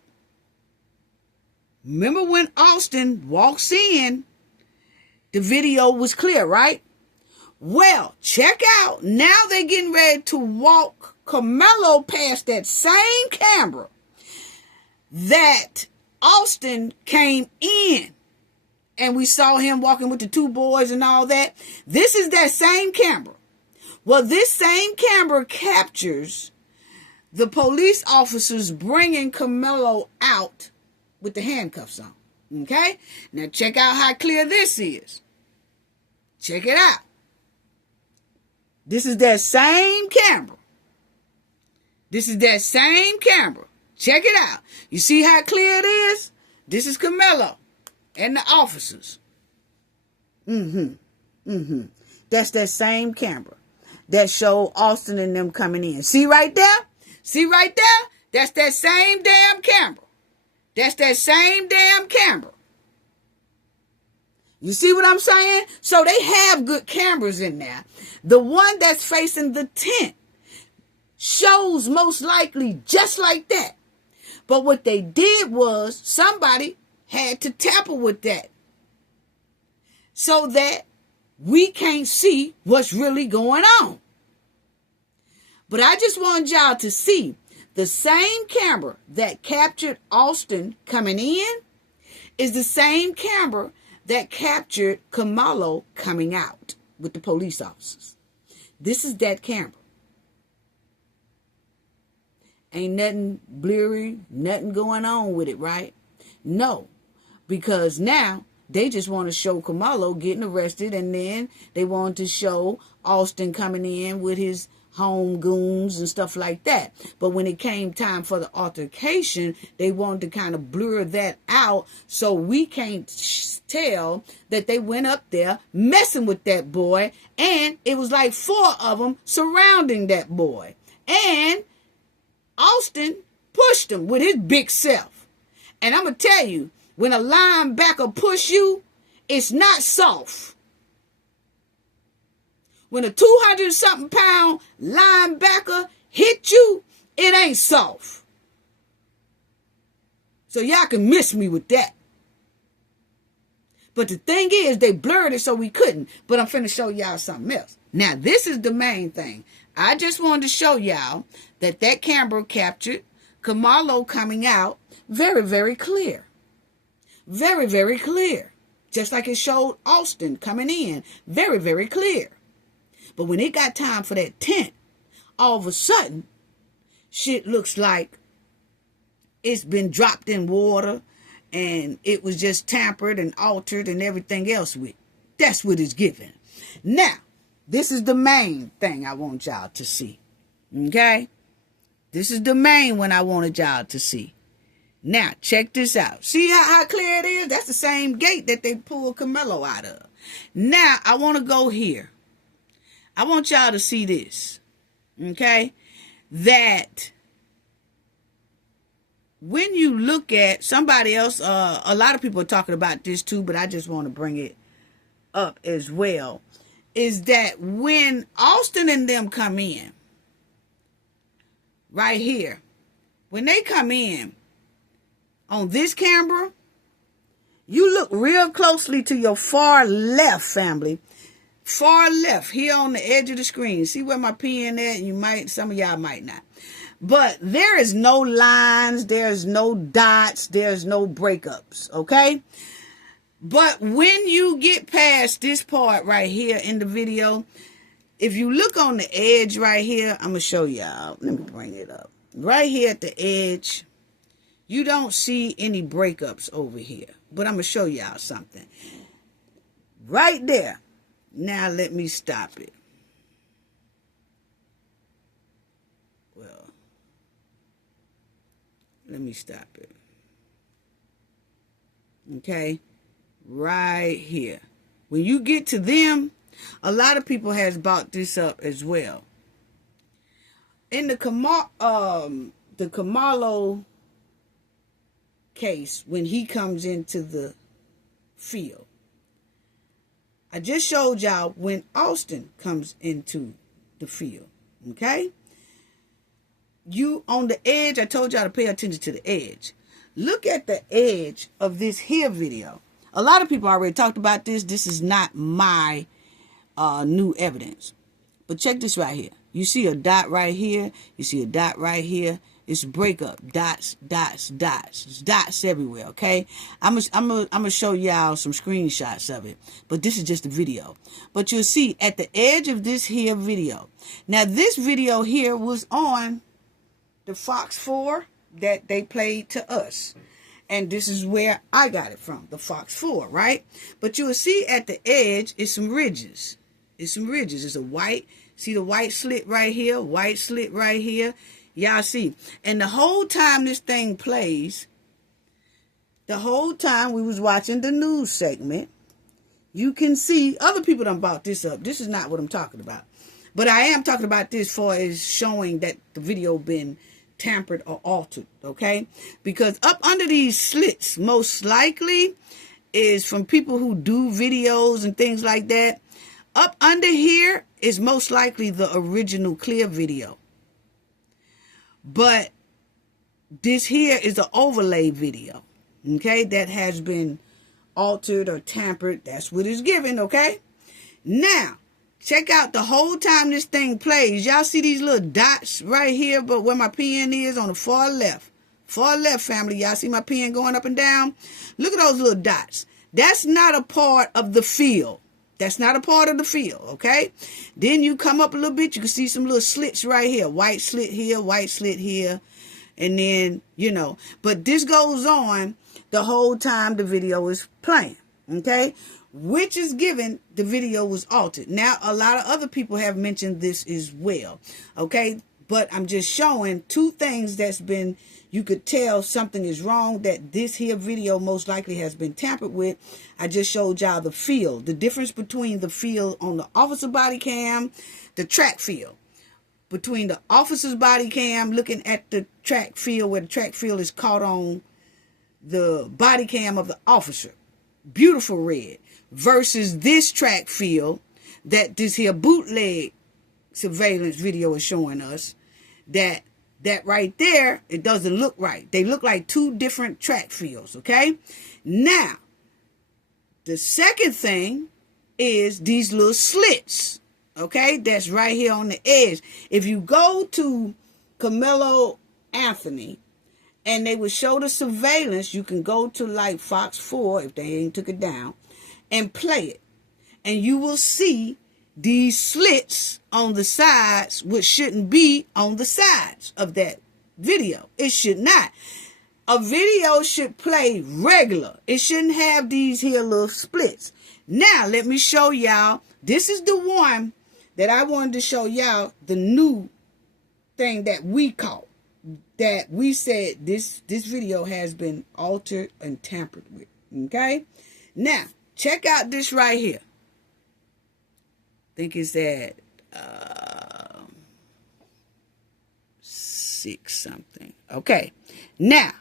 Remember when Austin walks in, the video was clear, right? Well, check out. Now they're getting ready to walk Karmelo past that same camera that Austin came in. And we saw him walking with the two boys and all that. This is that same camera. Well, this same camera captures the police officers bringing Karmelo out with the handcuffs on. Okay? Now check out how clear this is. Check it out. This is that same camera. This is that same camera. Check it out. You see how clear it is? This is Karmelo and the officers. That's that same camera that showed Austin and them coming in. See right there? See right there? That's that same damn camera. That's that same damn camera. You see what I'm saying? So they have good cameras in there. The one that's facing the tent shows most likely just like that. But what they did was somebody had to tamper with that so that we can't see what's really going on. But I just want y'all to see the same camera that captured Austin coming in is the same camera that captured Karmelo coming out with the police officers. This is that camera. Ain't nothing blurry, nothing going on with it, right? No, because now they just want to show Karmelo getting arrested, and then they want to show Austin coming in with his home goons and stuff like that. But when it came time for the altercation, they wanted to kind of blur that out so we can't tell that they went up there messing with that boy, and it was like 4 of them surrounding that boy. And Austin pushed him with his big self. And I'm going to tell you, when a linebacker push you, it's not soft. When a 200-something pound linebacker hit you, it ain't soft. So y'all can miss me with that. But the thing is, they blurred it so we couldn't. But I'm finna show y'all something else. Now, this is the main thing. I just wanted to show y'all that that camera captured Karmelo coming out very, very clear. Very, very clear. Just like it showed Austin coming in. Very, very clear. But when it got time for that tent, all of a sudden, shit looks like it's been dropped in water and it was just tampered and altered and everything else with. That's what it's given. Now, this is the main thing I want y'all to see. Okay? This is the main one I wanted y'all to see. Now, check this out. See how clear it is? That's the same gate that they pulled Karmelo out of. Now, I want to go here. I want y'all to see this. Okay? That when you look at somebody else, a lot of people are talking about this too, but I just want to bring it up as well, is that when Austin and them come in, right here, when they come in on this camera, you look real closely to your far left, family. Far left, here on the edge of the screen. See where my pen at? You might, some of y'all might not. But there is no lines, there's no dots, there's no breakups, okay? But when you get past this part right here in the video, if you look on the edge right here, I'm going to show y'all. Let me bring it up. Right here at the edge, you don't see any breakups over here. But I'm going to show y'all something. Right there. Now let me stop it. Well, let me stop it. Okay? Right here. When you get to them, a lot of people has brought this up as well. In the Karmelo case, when he comes into the field, I just showed y'all when Austin comes into the field. Okay? You on the edge, I told y'all to pay attention to the edge. Look at the edge of this here video. A lot of people already talked about this. This is not my new evidence. But check this right here. You see a dot right here. You see a dot right here. It's breakup. Dots, dots, dots. It's dots everywhere, okay? I'm gonna show y'all some screenshots of it. But this is just a video. But you'll see at the edge of this here video. Now, this video here was on the Fox 4 that they played to us. And this is where I got it from, the Fox 4, right? But you will see at the edge is some ridges. It's some ridges. It's a white, see the white slit right here, white slit right here. Y'all see. And the whole time this thing plays, the whole time we was watching the news segment, you can see other people done brought this up. This is not what I'm talking about. But I am talking about this for is showing that the video been tampered or altered, okay? Because up under these slits, most likely is from people who do videos and things like that. Up under here is most likely the original clear video. But this here is an overlay video, okay? That has been altered or tampered. That's what it's given, okay? Now, check out the whole time this thing plays. Y'all see these little dots right here, but where my pen is on the far left. Far left, family. Y'all see my pen going up and down? Look at those little dots. That's not a part of the field. That's not a part of the field, okay? Then you come up a little bit. You can see some little slits right here. White slit here, white slit here. And then, you know. But this goes on the whole time the video is playing, okay? Which is given the video was altered. Now, a lot of other people have mentioned this as well, okay? But I'm just showing two things that's been, you could tell something is wrong, that this here video most likely has been tampered with. I just showed y'all the field, the difference between the field on the officer body cam, the track field. Between the officer's body cam, looking at the track field, where the track field is caught on the body cam of the officer. Beautiful red. Versus this track field that this here bootleg surveillance video is showing us, that right there, it doesn't look right. They look like two different track fields, okay? Now, the second thing is these little slits, okay? That's right here on the edge. If you go to Karmelo Anthony and they would show the surveillance, you can go to like Fox 4, if they ain't took it down, and play it. And you will see these slits on the sides, which shouldn't be on the sides of that video. It should not. A video should play regular. It shouldn't have these here little splits. Now, let me show y'all. This is the one that I wanted to show y'all, the new thing that we caught. That we said this video has been altered and tampered with. Okay? Now, check out this right here. I think it's at 6 something. Okay. Now,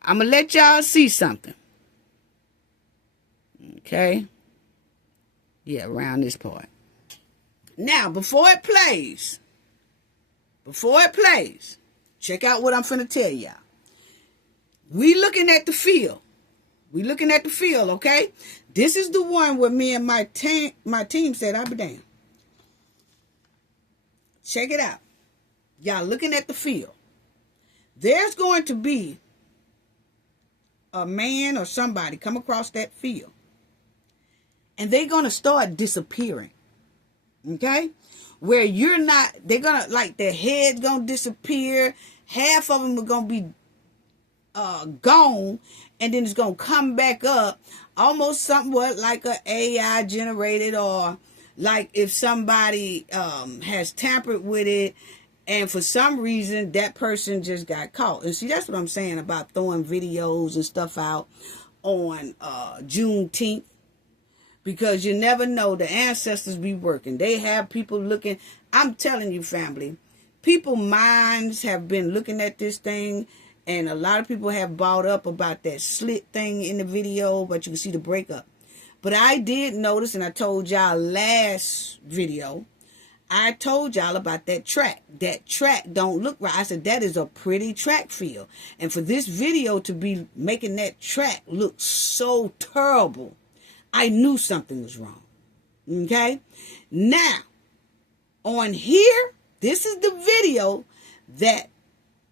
I'm going to let y'all see something. Okay. Yeah, around this part. Now, before it plays, check out what I'm finna tell y'all. We looking at the field. Okay? This is the one where me and my team said, I'll be damned. Check it out. Y'all looking at the field. There's going to be a man or somebody come across that field. And they're going to start disappearing. Okay? Where you're not, they're going to, like, their head's going to disappear. Half of them are going to be gone. And then it's going to come back up. Almost somewhat like a AI generated, or like if somebody has tampered with it. And for some reason, that person just got caught. And see, that's what I'm saying about throwing videos and stuff out on Juneteenth. Because you never know, the ancestors be working. They have people looking. I'm telling you, family, people's minds have been looking at this thing. And a lot of people have brought up about that slit thing in the video. But you can see the breakup. But I did notice, and I told y'all last video, I told y'all about that track. That track don't look right. I said, that is a pretty track field. And for this video to be making that track look so terrible, I knew something was wrong. Okay? Now, on here, this is the video that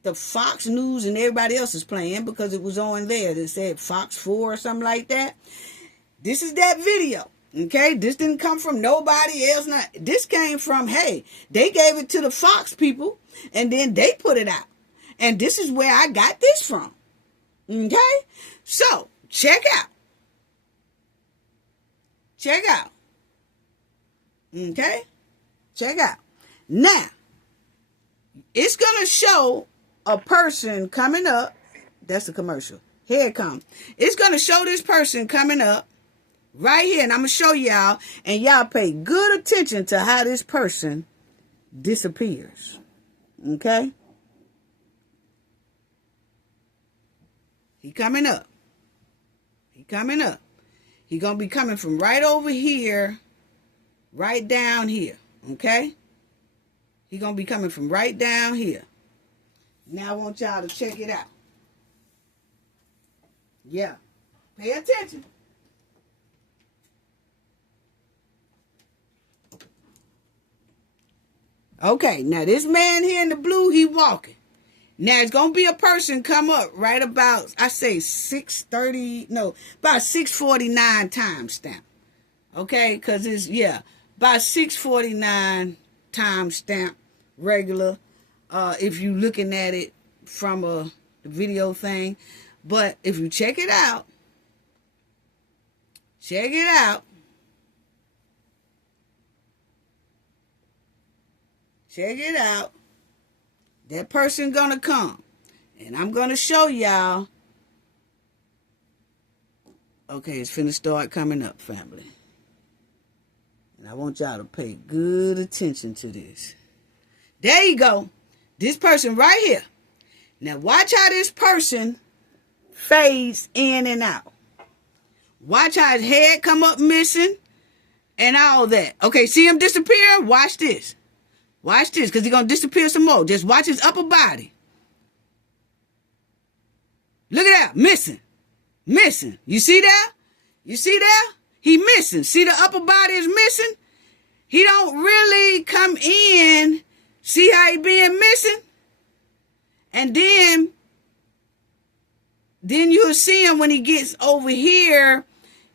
the Fox News and everybody else is playing because it was on there. It said Fox 4 or something like that. This is that video. Okay, this didn't come from nobody else. This came from, hey, they gave it to the Fox people and then they put it out. And this is where I got this from. Okay, so check out. Check out. Okay, check out. Now, it's going to show a person coming up. That's a commercial. Here it comes. It's going to show this person coming up. Right here, and I'm going to show y'all, and y'all pay good attention to how this person disappears. Okay? He coming up. He coming up. He going to be coming from right over here, right down here. Okay? He going to be coming from right down here. Now I want y'all to check it out. Yeah. Pay attention. Okay, now this man here in the blue, he walking. Now it's going to be a person come up right about, I say 6:30, no, about 6:49 timestamp. Okay, because it's, yeah, about 6:49 timestamp regular, if you looking at it from the video thing. But if you check it out, check it out. Check it out. That person gonna come. And I'm gonna show y'all. Okay, it's finna start coming up, family. And I want y'all to pay good attention to this. There you go. This person right here. Now watch how this person fades in and out. Watch how his head come up missing and all that. Okay, see him disappearing? Watch this. Watch this, because he's going to disappear some more. Just watch his upper body. Look at that. Missing. Missing. You see that? You see that? He missing. See the upper body is missing? He don't really come in. See how he being missing? And then you'll see him when he gets over here.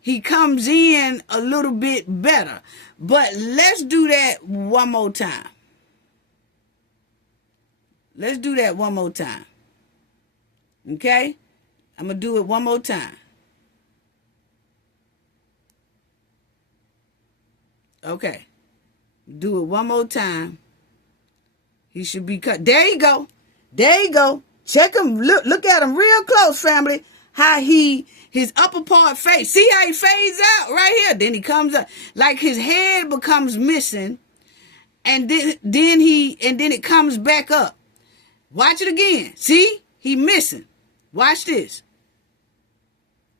He comes in a little bit better. But let's do that one more time. Let's do that one more time. Okay? I'm going to do it one more time. Okay. Do it one more time. He should be cut. There you go. There you go. Check him. Look at him real close, family. How his upper part fades. See how he fades out right here? Then he comes up. Like his head becomes missing. And then it comes back up. Watch it again. See? He missing. Watch this.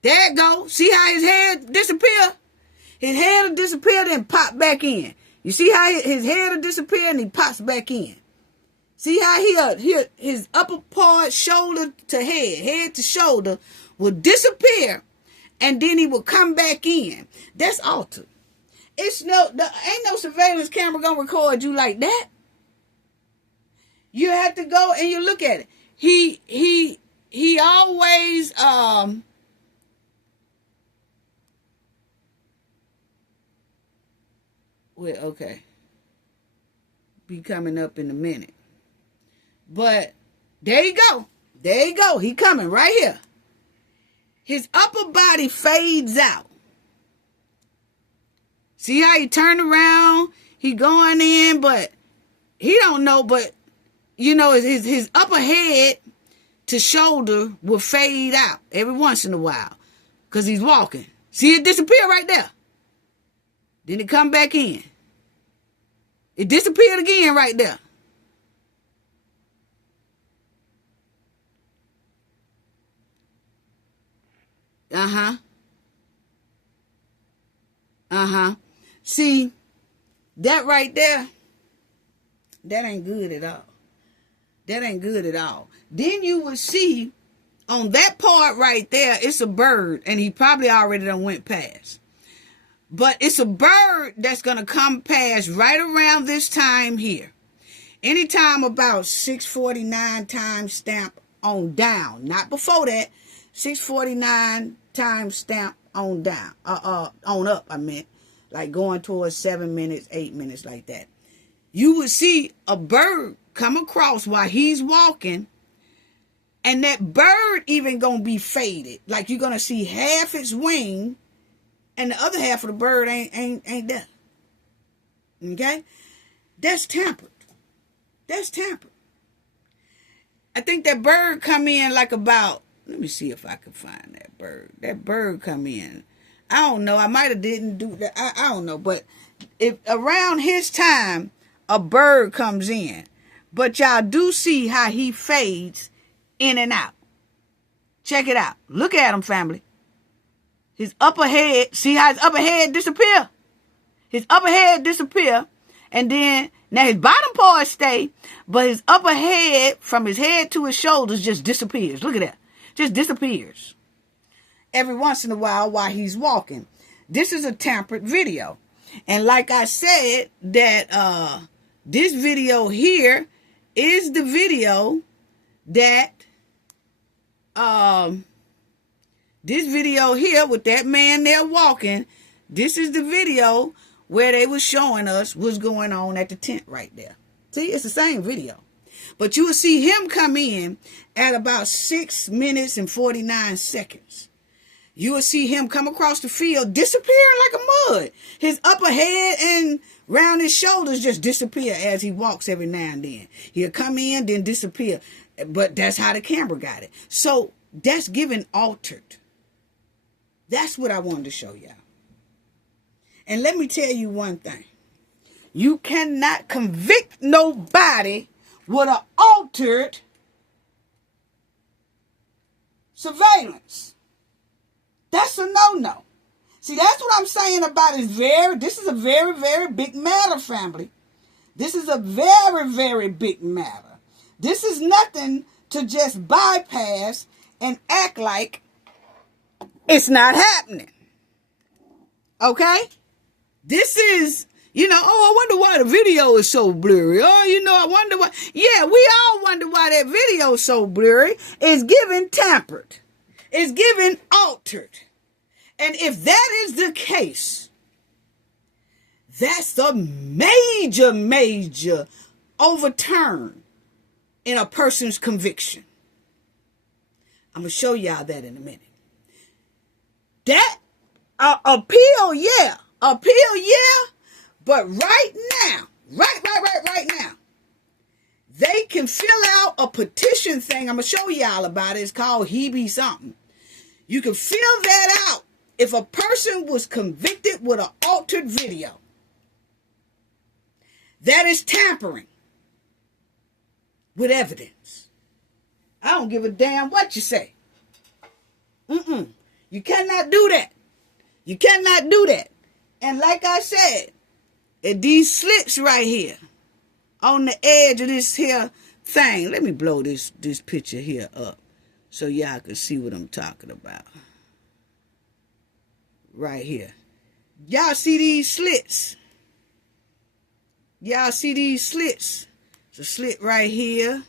There it go. See how his head disappear? His head will disappear, then pop back in. You see how his head will disappear and he pops back in. See how his upper part, shoulder to head to shoulder, will disappear, and then he will come back in. That's altered. Ain't no surveillance camera gonna record you like that. You have to go and you look at it. He always well, okay. Be coming up in a minute. But there you go. There you go. He coming right here. His upper body fades out. See how he turned around? He going in, but he don't know, but you know, his upper head to shoulder will fade out every once in a while because he's walking. See it disappear right there. Then it come back in. It disappeared again right there. Uh-huh. See, that right there, that ain't good at all. That ain't good at all. Then you will see on that part right there, it's a bird, and he probably already done went past. But it's a bird that's going to come past right around this time here. Anytime about 6:49 time stamp on down. Not before that. 6:49 time stamp on down. On up, I meant. Like going towards 7 minutes, 8 minutes, like that. You would see a bird come across while he's walking. And that bird even going to be faded. Like you're going to see half its wing. And the other half of the bird ain't there. Okay? That's tampered. That's tampered. I think that bird come in like about, let me see if I can find that bird. That bird come in. I don't know. I might have didn't do that. I don't know. But if around his time, a bird comes in. But y'all do see how he fades in and out. Check it out. Look at him, family. His upper head, see how his upper head disappear? His upper head disappear. And then, now his bottom part stay, but his upper head, from his head to his shoulders, just disappears. Look at that. Just disappears. Every once in a while he's walking. This is a tampered video. And like I said, that this video here is the video that this video here with that man there walking, this is the video where they was showing us what's going on at the tent right there. See, it's the same video. But you will see him come in at about 6 minutes and 49 seconds. You will see him come across the field, disappearing like a mud. His upper head and round his shoulders just disappear as he walks every now and then. He'll come in, then disappear. But that's how the camera got it. So that's given altered. That's what I wanted to show y'all. And let me tell you one thing. You cannot convict nobody with an altered surveillance. That's a no-no. See, that's what I'm saying about this is a very, very big matter, family. This is a very, very big matter. This is nothing to just bypass and act like it's not happening. Okay? This is, I wonder why the video is so blurry. I wonder why. Yeah, we all wonder why that video is so blurry. It's given tampered. It's given altered. And if that is the case, that's a major, major overturn in a person's conviction. I'm going to show y'all that in a minute. That appeal, yeah. Appeal, yeah. But right now, right now, they can fill out a petition thing. I'm going to show y'all about it. It's called Hebe something. You can fill that out if a person was convicted with an altered video. That is tampering with evidence. I don't give a damn what you say. You cannot do that. You cannot do that. And like I said, these slits right here on the edge of this here thing. Let me blow this picture here up so y'all can see what I'm talking about. Right here. Y'all see these slits? Y'all see these slits? It's a slit right here.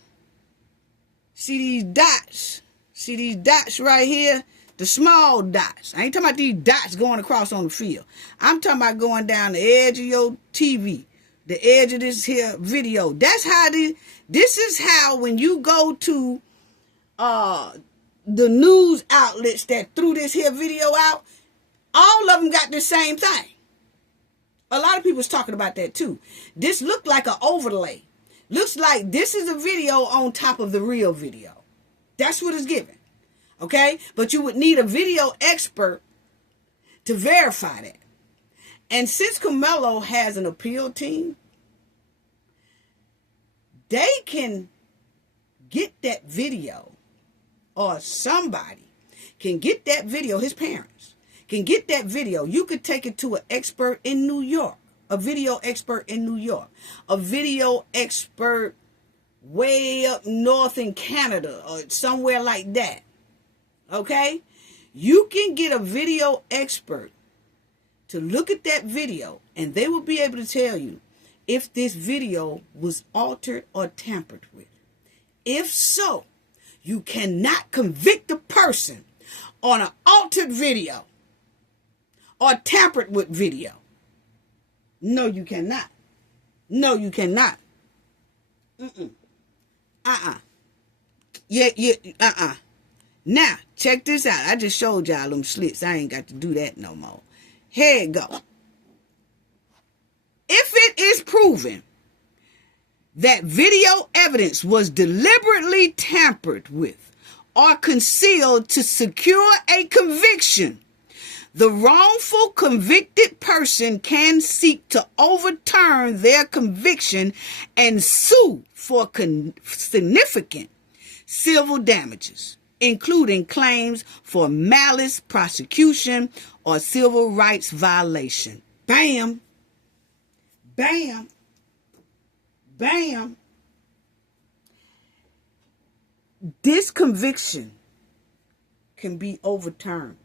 See these dots? See these dots right here? The small dots. I ain't talking about these dots going across on the field. I'm talking about going down the edge of your TV. The edge of this here video. That's how this is how when you go to the news outlets that threw this here video out, all of them got the same thing. A lot of people's talking about that too. This looked like an overlay. Looks like this is a video on top of the real video. That's what it's given. Okay? But you would need a video expert to verify that. And since Karmelo has an appeal team, they can get that video, or somebody can get that video, his parents can get that video. You could take it to an expert in New York, a video expert in New York, a video expert way up north in Canada or somewhere like that. Okay? You can get a video expert to look at that video, and they will be able to tell you if this video was altered or tampered with. If so, you cannot convict a person on an altered video or tampered with video. No, you cannot. No, you cannot. Yeah. Now, check this out. I just showed y'all them slits. I ain't got to do that no more. Here it go. If it is proven that video evidence was deliberately tampered with or concealed to secure a conviction, the wrongful convicted person can seek to overturn their conviction and sue for significant civil damages, including claims for malice prosecution or civil rights violation. Bam. Bam. Bam. This conviction can be overturned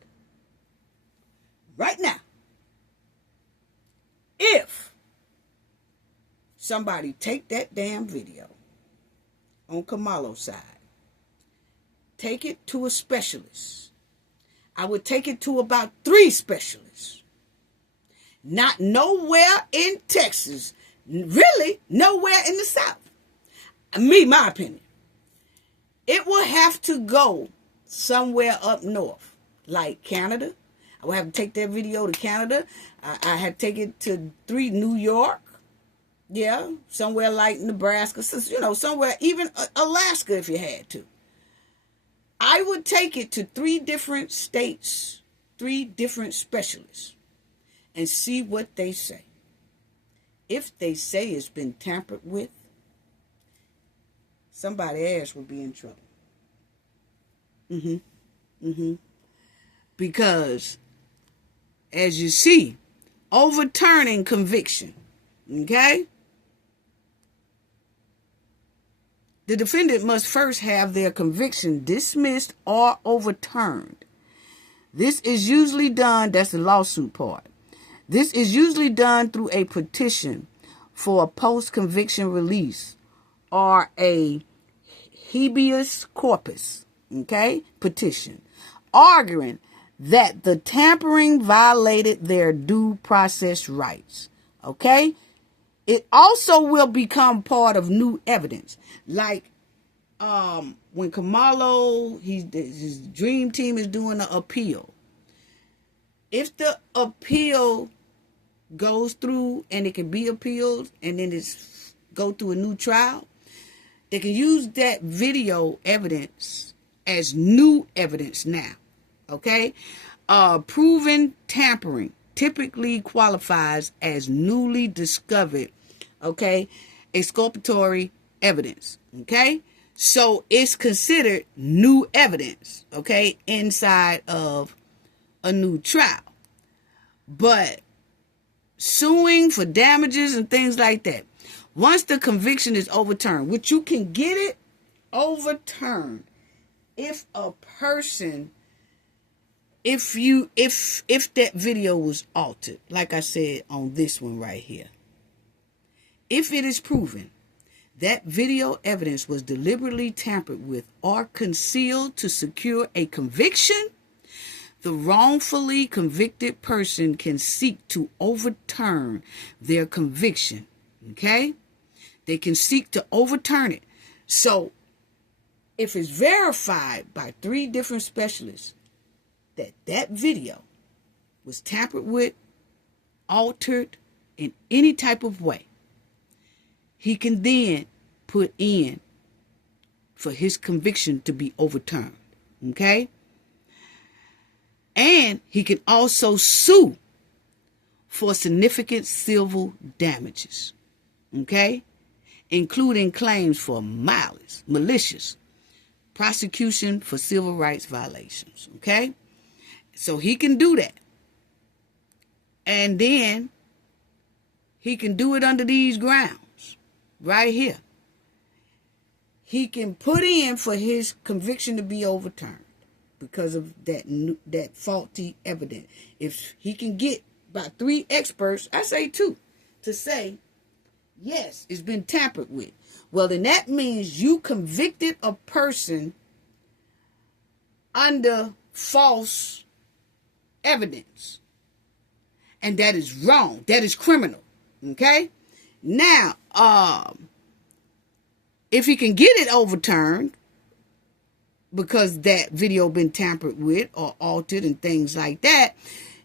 right now if somebody take that damn video on Karmelo's side, take it to a specialist. I would take it to about 3 specialists. Not nowhere in Texas, really nowhere in the South. My opinion. It will have to go somewhere up north, like Canada. I will have to take that video to Canada. I had to take it to New York. Yeah, somewhere like Nebraska, somewhere, even Alaska if you had to. I would take it to 3 different states, 3 different specialists, and see what they say. If they say it's been tampered with, somebody else will be in trouble. Because, as you see, overturning conviction, okay? The defendant must first have their conviction dismissed or overturned. This is usually done, that's the lawsuit part. This is usually done through a petition for a post-conviction release or a habeas corpus, petition, arguing that the tampering violated their due process rights, It also will become part of new evidence. Like when Karmelo, his dream team is doing an appeal. If the appeal goes through and it can be appealed and then it's go through a new trial, they can use that video evidence as new evidence now. Proven tampering typically qualifies as newly discovered, exculpatory evidence, So it's considered new evidence, inside of a new trial. But suing for damages and things like that, once the conviction is overturned, which you can get it overturned if a person, if that video was altered, like I said on this one right here. If it is proven that video evidence was deliberately tampered with or concealed to secure a conviction, the wrongfully convicted person can seek to overturn their conviction. They can seek to overturn it. So, if it's verified by 3 different specialists that video was tampered with, altered in any type of way, he can then put in for his conviction to be overturned. And he can also sue for significant civil damages. Including claims for malicious prosecution for civil rights violations. So he can do that. And then he can do it under these grounds right here. He can put in for his conviction to be overturned because of that faulty evidence. If he can get about 3 experts, I say 2, to say, yes, it's been tampered with. Well, then that means you convicted a person under false evidence. And that is wrong. That is criminal. Okay? Now, if he can get it overturned because that video been tampered with or altered and things like that,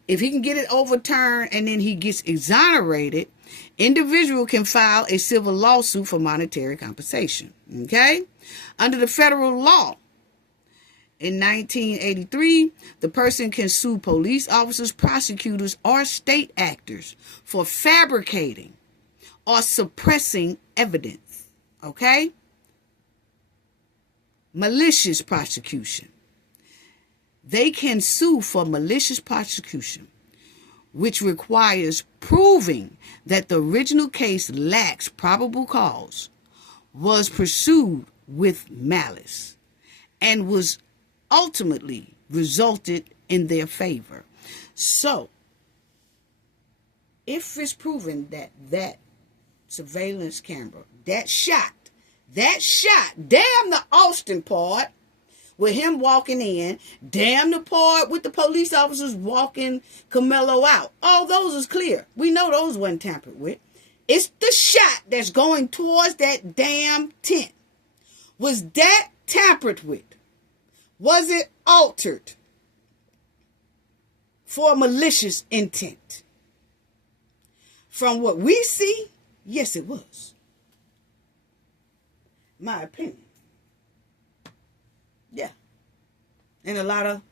if he can get it overturned and then he gets exonerated, individual can file a civil lawsuit for monetary compensation. Okay? Under the federal law, in 1983, the person can sue police officers, prosecutors, or state actors for fabricating or suppressing evidence. Okay? Malicious prosecution. They can sue for malicious prosecution, which requires proving that the original case lacks probable cause, was pursued with malice, and was ultimately resulted in their favor. So, if it's proven that that surveillance camera, that shot, damn the Austin part with him walking in, damn the part with the police officers walking Karmelo out. All those is clear. We know those wasn't tampered with. It's the shot that's going towards that damn tent. Was that tampered with? Was it altered for malicious intent? From what we see, yes, it was. My opinion. Yeah. And a lot of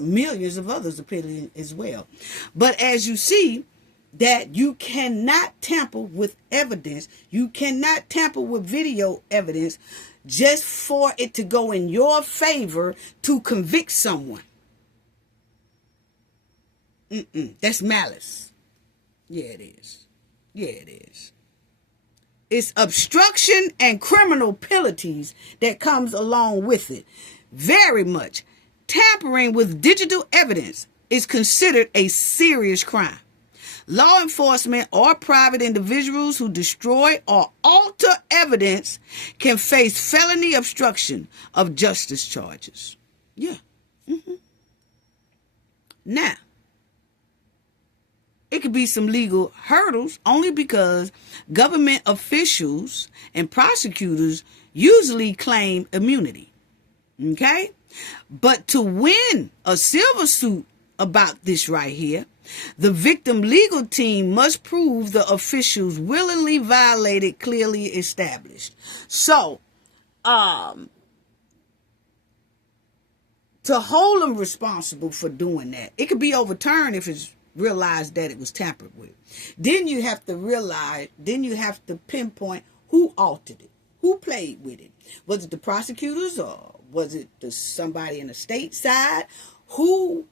millions of others' opinion as well. But as you see, that you cannot tamper with evidence. You cannot tamper with video evidence just for it to go in your favor to convict someone. That's malice. Yeah, it is. Yeah, it is. It's obstruction and criminal penalties that comes along with it. Very much. Tampering with digital evidence is considered a serious crime. Law enforcement or private individuals who destroy or alter evidence can face felony obstruction of justice charges. Yeah. Now, it could be some legal hurdles only because government officials and prosecutors usually claim immunity. Okay? But to win a civil suit about this right here, the victim legal team must prove the officials willingly violated clearly established. So, to hold them responsible for doing that, it could be overturned if it's realized that it was tampered with. Then you have to pinpoint who altered it, who played with it. Was it the prosecutors or was it somebody in the state side? Who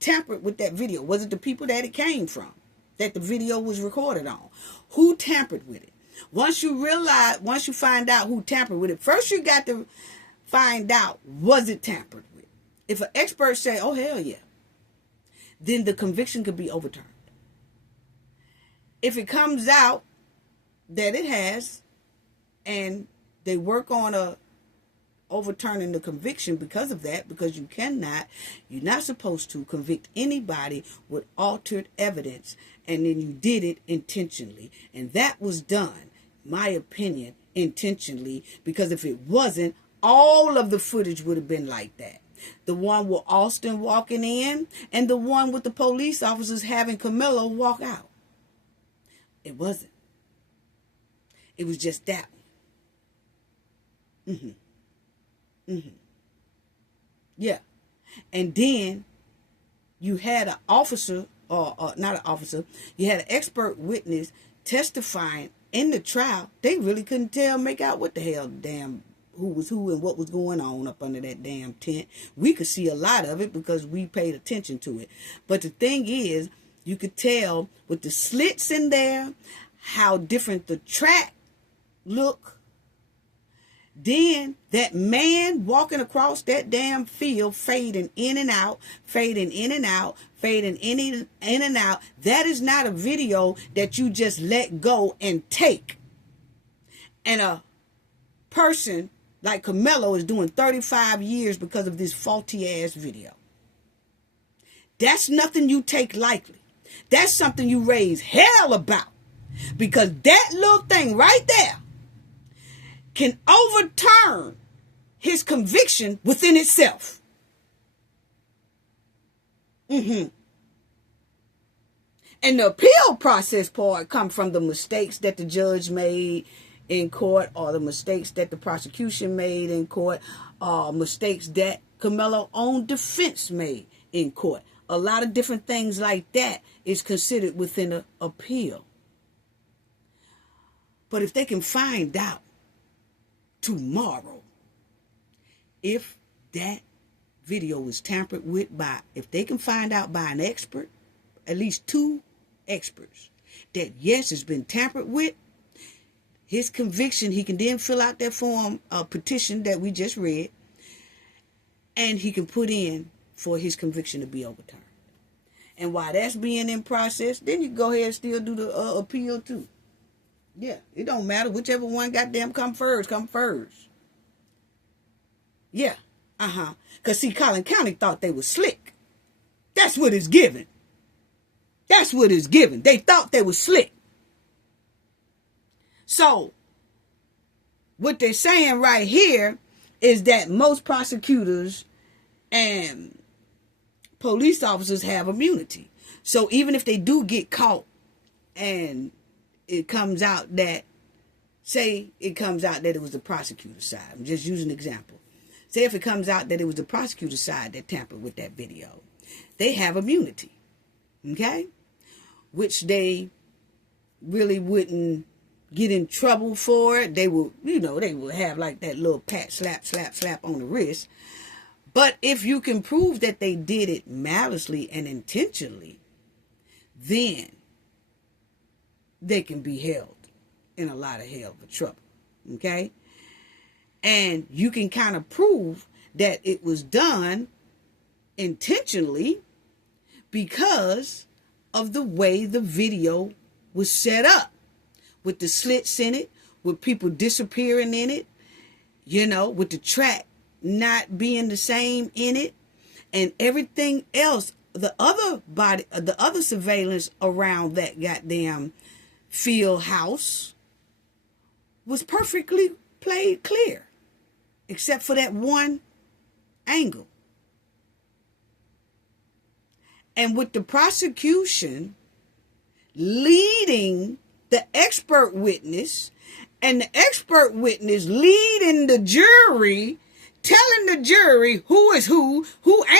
tampered with that video? Was it the people that it came from, that the video was recorded on? Who tampered with it? Once you find out who tampered with it, first you got to find out, was it tampered with? If an expert say, oh, hell yeah, then the conviction could be overturned. If it comes out that it has, and they work on overturning the conviction because of that, because you're not supposed to convict anybody with altered evidence, and then you did it intentionally. And that was done, my opinion, intentionally, because if it wasn't, all of the footage would have been like that. The one with Austin walking in and the one with the police officers having Karmelo walk out. It wasn't. It was just that one. Yeah. And then you had an officer, or not an officer, you had an expert witness testifying in the trial. They really couldn't make out what the hell who was who and what was going on up under that damn tent. We could see a lot of it because we paid attention to it. But the thing is, You could tell with the slits in there how different the track look. Then that man walking across that damn field, fading in and out, fading in and out, fading in and out. That is not a video that you just let go and take. And a person like Karmelo is doing 35 years because of this faulty ass video. That's nothing you take lightly. That's something you raise hell about. Because that little thing right there can overturn his conviction within itself. And the appeal process part comes from the mistakes that the judge made in court, or the mistakes that the prosecution made in court, or mistakes that Karmelo's own defense made in court. A lot of different things like that is considered within an appeal. But if they can find out tomorrow if that video was tampered with by, if they can find out by an expert, at least 2 experts, that yes, it's been tampered with, his conviction, he can then fill out that form, petition that we just read, and he can put in for his conviction to be overturned. And while that's being in process, then you go ahead and still do the appeal too. Yeah, it don't matter. Whichever one goddamn come first, come first. Yeah, Because see, Collin County thought they was slick. That's what it's given. That's what it's given. They thought they was slick. So, what they're saying right here is that most prosecutors and police officers have immunity. So even if they do get caught and it comes out that, say it comes out that it was the prosecutor's side. I'm just using an example. Say if it comes out that it was the prosecutor's side that tampered with that video. They have immunity. Okay? Which they really wouldn't get in trouble for it. They will, they will have like that little pat, slap on the wrist. But if you can prove that they did it maliciously and intentionally, then they can be held in a lot of hell for trouble. Okay? And you can kind of prove that it was done intentionally because of the way the video was set up. With the slits in it, with people disappearing in it, with the track not being the same in it, and everything else, the other surveillance around that goddamn field house was perfectly played clear, except for that one angle. And with the prosecution leading the expert witness, and the expert witness leading the jury, telling the jury who is who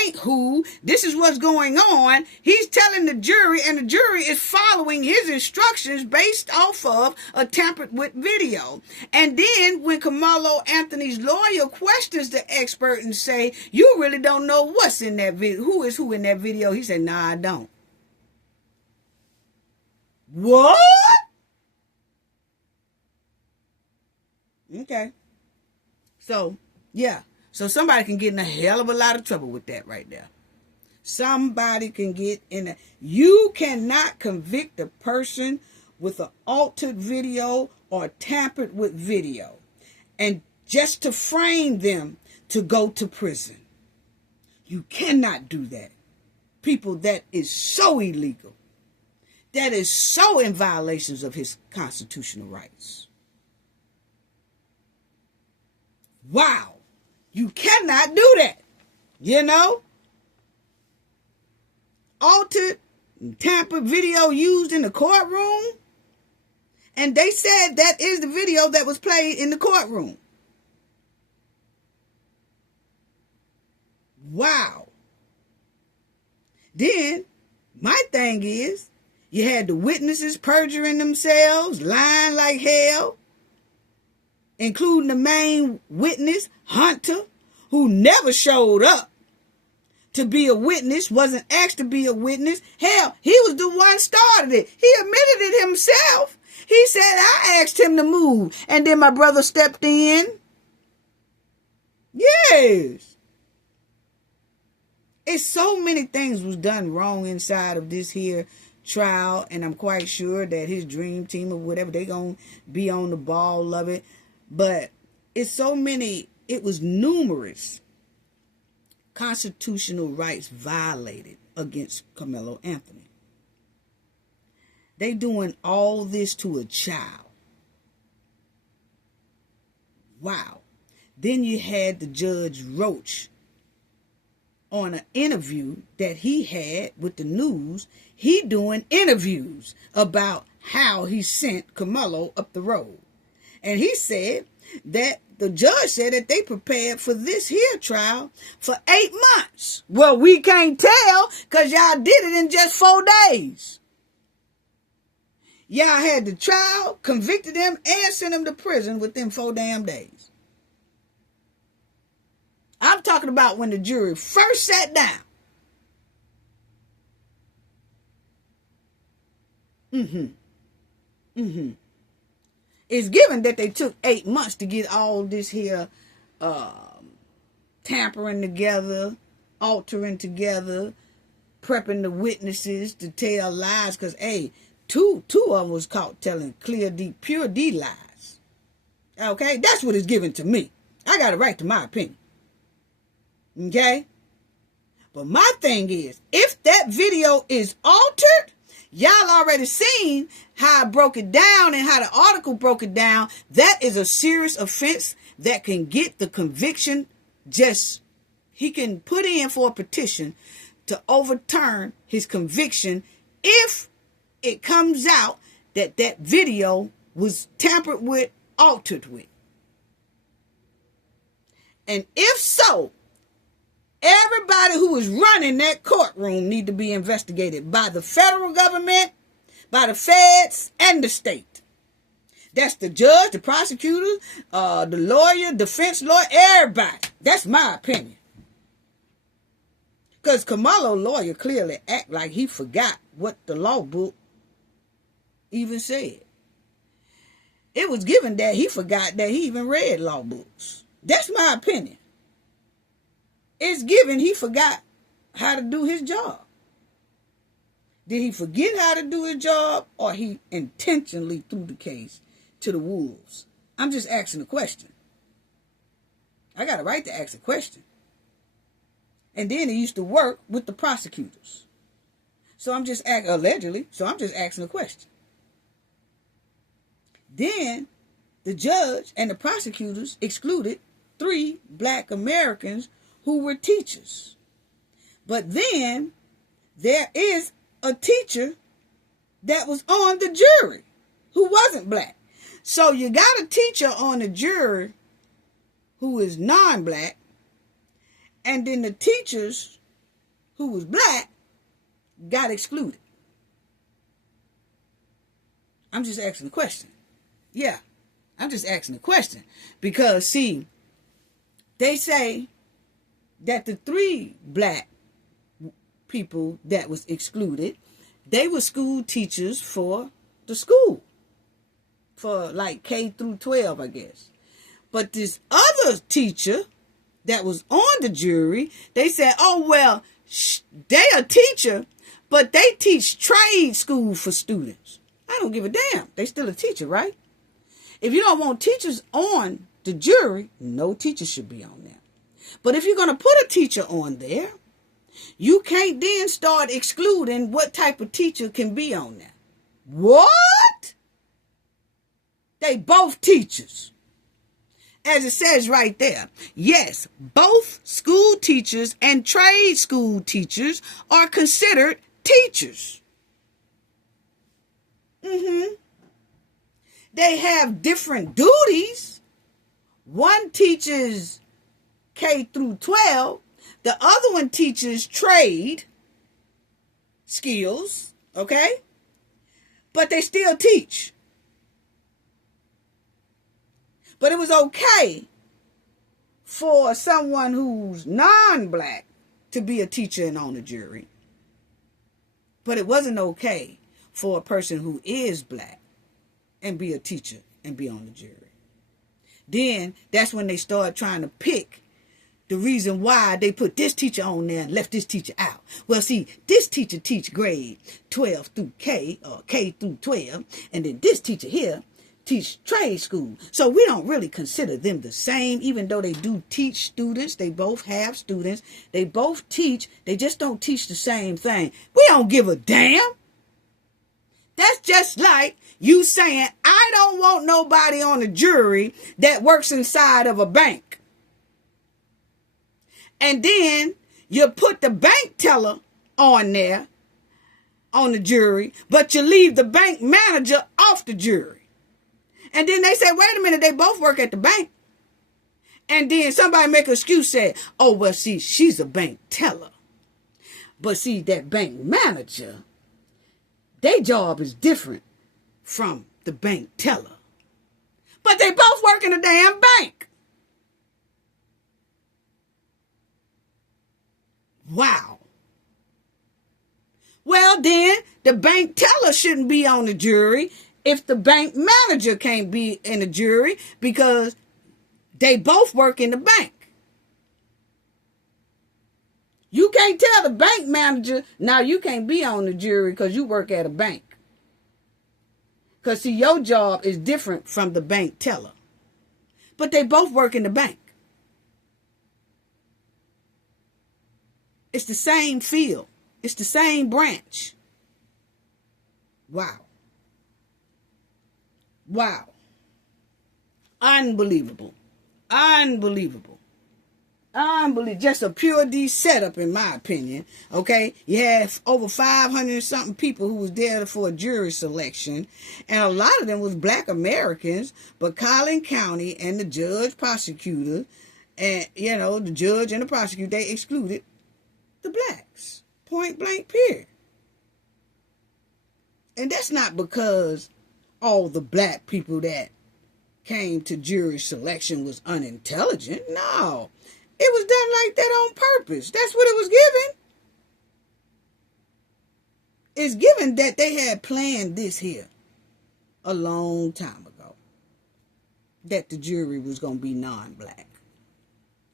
ain't who, this is what's going on. He's telling the jury, and the jury is following his instructions based off of a tampered with video. And then when Karmelo Anthony's lawyer questions the expert and say, you really don't know what's in that video, who is who in that video, he said, nah, I don't. What? Okay. So, yeah. So somebody can get in a hell of a lot of trouble with that right there. Somebody can get in a... You cannot convict a person with an altered video or tampered with video and just to frame them to go to prison. You cannot do that. People, that is so illegal. That is so in violations of his constitutional rights. Wow. You cannot do that. Altered, tampered video used in the courtroom. And they said that is the video that was played in the courtroom. Wow. Then, my thing is, you had the witnesses perjuring themselves, lying like hell, including the main witness, Hunter, who never showed up to be a witness, wasn't asked to be a witness. Hell, he was the one started it. He admitted it himself. He said, I asked him to move, and then my brother stepped in. Yes. It's so many things was done wrong inside of this here trial, and I'm quite sure that his dream team or whatever, they gonna be on the ball of it. But it's so many, it was numerous constitutional rights violated against Karmelo Anthony. They doing all this to a child. Wow. Then you had the Judge Roach on an interview that he had with the news. He doing interviews about how he sent Karmelo up the road. And he said that the judge said that they prepared for this here trial for 8 months. Well, we can't tell because y'all did it in just 4 days. Y'all had the trial, convicted him, and sent him to prison within 4 damn days. I'm talking about when the jury first sat down. It's given that they took 8 months to get all this here tampering together, altering together, prepping the witnesses to tell lies. Because, hey, two of them was caught telling clear D, pure D lies. Okay? That's what it's given to me. I got a right to my opinion. Okay? But my thing is, if that video is altered, y'all already seen how I broke it down and how the article broke it down. That is a serious offense that can get the conviction. He can put in for a petition to overturn his conviction if it comes out that that video was tampered with, altered with. And if so, everybody who is running that courtroom need to be investigated by the federal government, by the feds, and the state. That's the judge, the prosecutor, the lawyer, defense lawyer, everybody. That's my opinion. Because Karmelo lawyer clearly act like he forgot what the law book even said. It was given that he forgot that he even read law books. That's my opinion. It's given he forgot how to do his job. Did he forget how to do his job, or he intentionally threw the case to the wolves? I'm just asking a question. I got a right to ask a question. And then he used to work with the prosecutors. So I'm just allegedly, so I'm just asking a question. Then the judge and the prosecutors excluded 3 black Americans who were teachers. But then there is a teacher that was on the jury who wasn't black. So you got a teacher on the jury who is non-black, and then the teachers who was black got excluded. I'm just asking a question. Yeah, I'm just asking a question. Because, see, they say that the 3 black people that was excluded, they were school teachers for the school. For like K through 12, I guess. But this other teacher that was on the jury, they said, oh, well, they a teacher, but they teach trade school for students. I don't give a damn. They still a teacher, right? If you don't want teachers on the jury, no teacher should be on there. But if you're going to put a teacher on there, you can't then start excluding what type of teacher can be on there. What? They both teachers. As it says right there, yes, both school teachers and trade school teachers are considered teachers. They have different duties. One teaches K through 12. The other one teaches trade skills, okay? But they still teach. But it was okay for someone who's non-black to be a teacher and on the jury. But it wasn't okay for a person who is black and be a teacher and be on the jury. Then that's when they start trying to pick the reason why they put this teacher on there and left this teacher out. Well, see, this teacher teach grade 12 through K, or K through 12, and then this teacher here teach trade school. So we don't really consider them the same, even though they do teach students. They both have students. They both teach. They just don't teach the same thing. We don't give a damn. That's just like you saying, I don't want nobody on the jury that works inside of a bank. And then you put the bank teller on there, on the jury, but you leave the bank manager off the jury. And then they say, wait a minute, they both work at the bank. And then somebody make an excuse, say, oh, well, see, she's a bank teller. But see, that bank manager, their job is different from the bank teller. But they both work in a damn bank. Wow. Well, then the bank teller shouldn't be on the jury if the bank manager can't be in the jury, because they both work in the bank. You can't tell the bank manager, now you can't be on the jury because you work at a bank. Because see, your job is different from the bank teller. But they both work in the bank. It's the same field. It's the same branch. Wow. Wow. Unbelievable. Unbelievable. Unbelievable. Just a pure D setup, in my opinion. Okay? You have over 500 something people who was there for a jury selection. And a lot of them was black Americans. But Collin County and the judge, prosecutor, and, the judge and the prosecutor, they excluded the blacks. Point blank, period. And that's not because all the black people that came to jury selection was unintelligent. No. It was done like that on purpose. That's what it was given. It's given that they had planned this here a long time ago. That the jury was going to be non-black.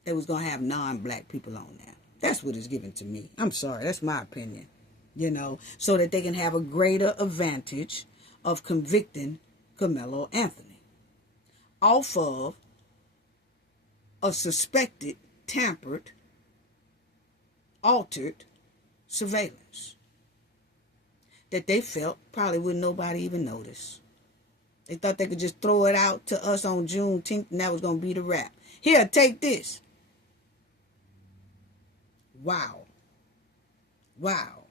They was going to have non-black people on there. That's what it's given to me. I'm sorry. That's my opinion. So that they can have a greater advantage of convicting Karmelo Anthony off of a suspected, tampered, altered surveillance that they felt probably wouldn't nobody even notice. They thought they could just throw it out to us on Juneteenth and that was going to be the wrap. Here, take this. Wow. Wow.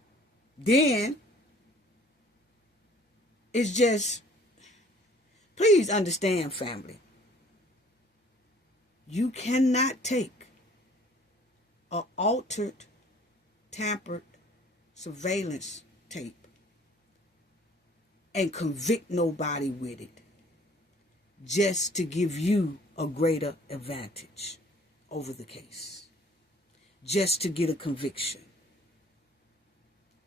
Then it's just, please understand, family. You cannot take an altered, tampered surveillance tape and convict nobody with it just to give you a greater advantage over the case, just to get a conviction.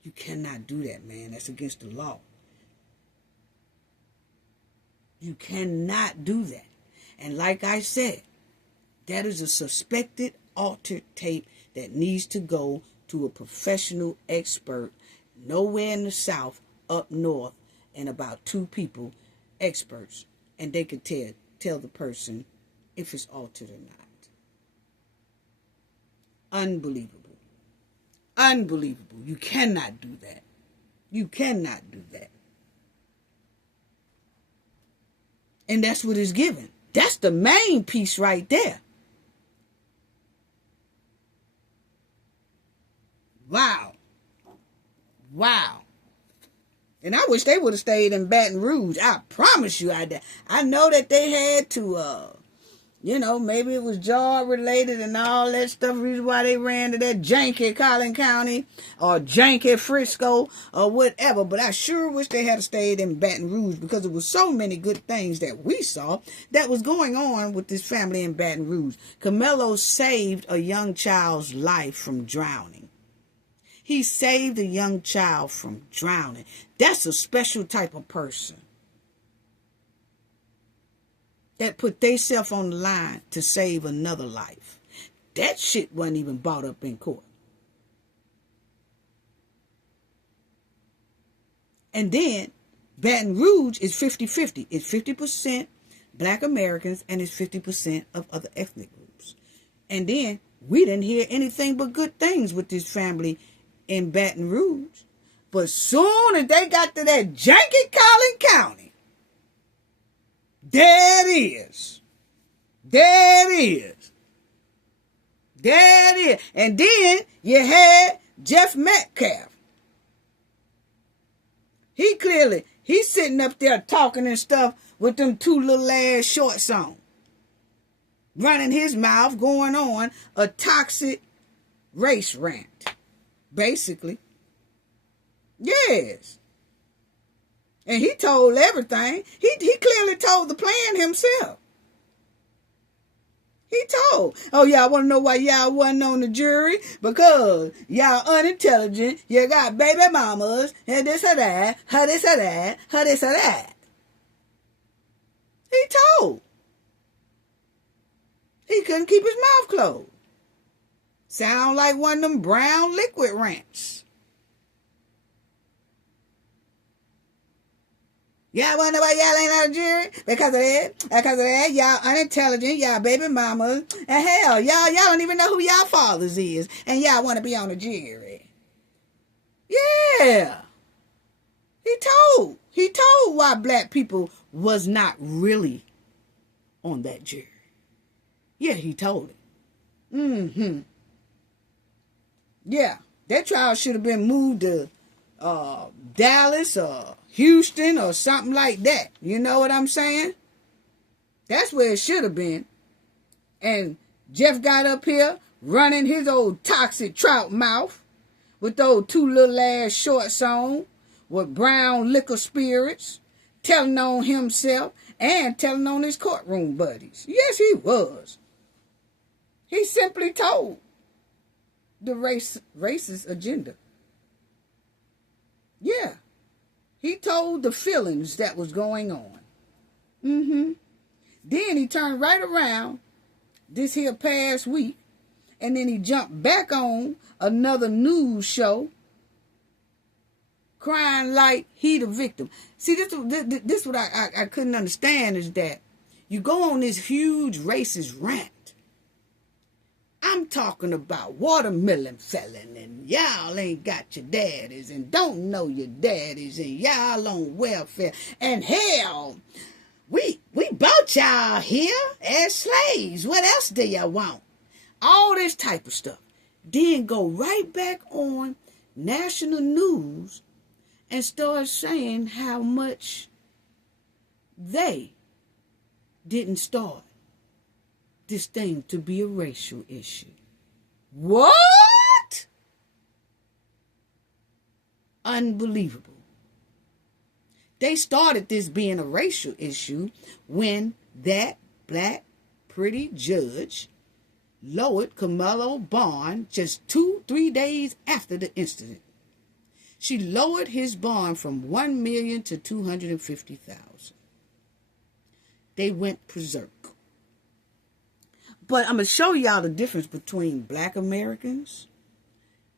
You cannot do that, man. That's against the law. You cannot do that. And like I said, that is a suspected altered tape that needs to go to a professional expert nowhere in the South, up north, and about 2 people, experts, and they could tell the person if it's altered or not. Unbelievable. Unbelievable. You cannot do that. You cannot do that. And that's what is given. That's the main piece right there. Wow. Wow. And I wish they would have stayed in Baton Rouge. I promise you I know that they had to You know, maybe it was job related and all that stuff. Reason why they ran to that janky Collin County or janky Frisco or whatever. But I sure wish they had stayed in Baton Rouge, because there was so many good things that we saw that was going on with this family in Baton Rouge. Karmelo saved a young child's life from drowning. He saved a young child from drowning. That's a special type of person that put themselves on the line to save another life. That shit wasn't even brought up in court. And then Baton Rouge is 50-50. It's 50% Black Americans and it's 50% of other ethnic groups. And then we didn't hear anything but good things with this family in Baton Rouge. But soon as they got to that janky Collin County, there it is. There it is. There it is. And then you had Jeff Metcalf. He's sitting up there talking and stuff with them two little ass shorts on. Running his mouth, going on a toxic race rant. Basically. Yes. And he told everything. He clearly told the plan himself. He told. Oh, y'all want to know why y'all wasn't on the jury? Because y'all unintelligent. You got baby mamas and this or that. Her this or that. Her this or that. He told. He couldn't keep his mouth closed. Sound like one of them brown liquid rants. Y'all want to know why y'all ain't on the jury? Because of that, y'all unintelligent, y'all baby mamas. And hell, y'all don't even know who y'all fathers is. And y'all want to be on the jury. Yeah. He told why black people was not really on that jury. Yeah, he told it. Yeah, that trial should have been moved to Dallas or Houston or something like that. You know what I'm saying? That's where it should have been. And Jeff got up here running his old toxic trout mouth with those two little ass shorts on with brown liquor spirits, telling on himself and telling on his courtroom buddies. Yes, he was. He simply told the racist agenda. Yeah. He told the feelings that was going on. Then he turned right around this here past week, and then he jumped back on another news show crying like he the victim. See, this what I couldn't understand is that you go on this huge racist rant. I'm talking about watermelon felon and y'all ain't got your daddies and don't know your daddies and y'all on welfare. And hell, we bought y'all here as slaves. What else do y'all want? All this type of stuff. Then go right back on national news and start saying how much they didn't start this thing to be a racial issue. What? Unbelievable. They started this being a racial issue when that black pretty judge lowered Karmelo bond just 2-3 days after the incident. She lowered his bond from $1 million to $250,000. They went berserk. But I'm going to show y'all the difference between black Americans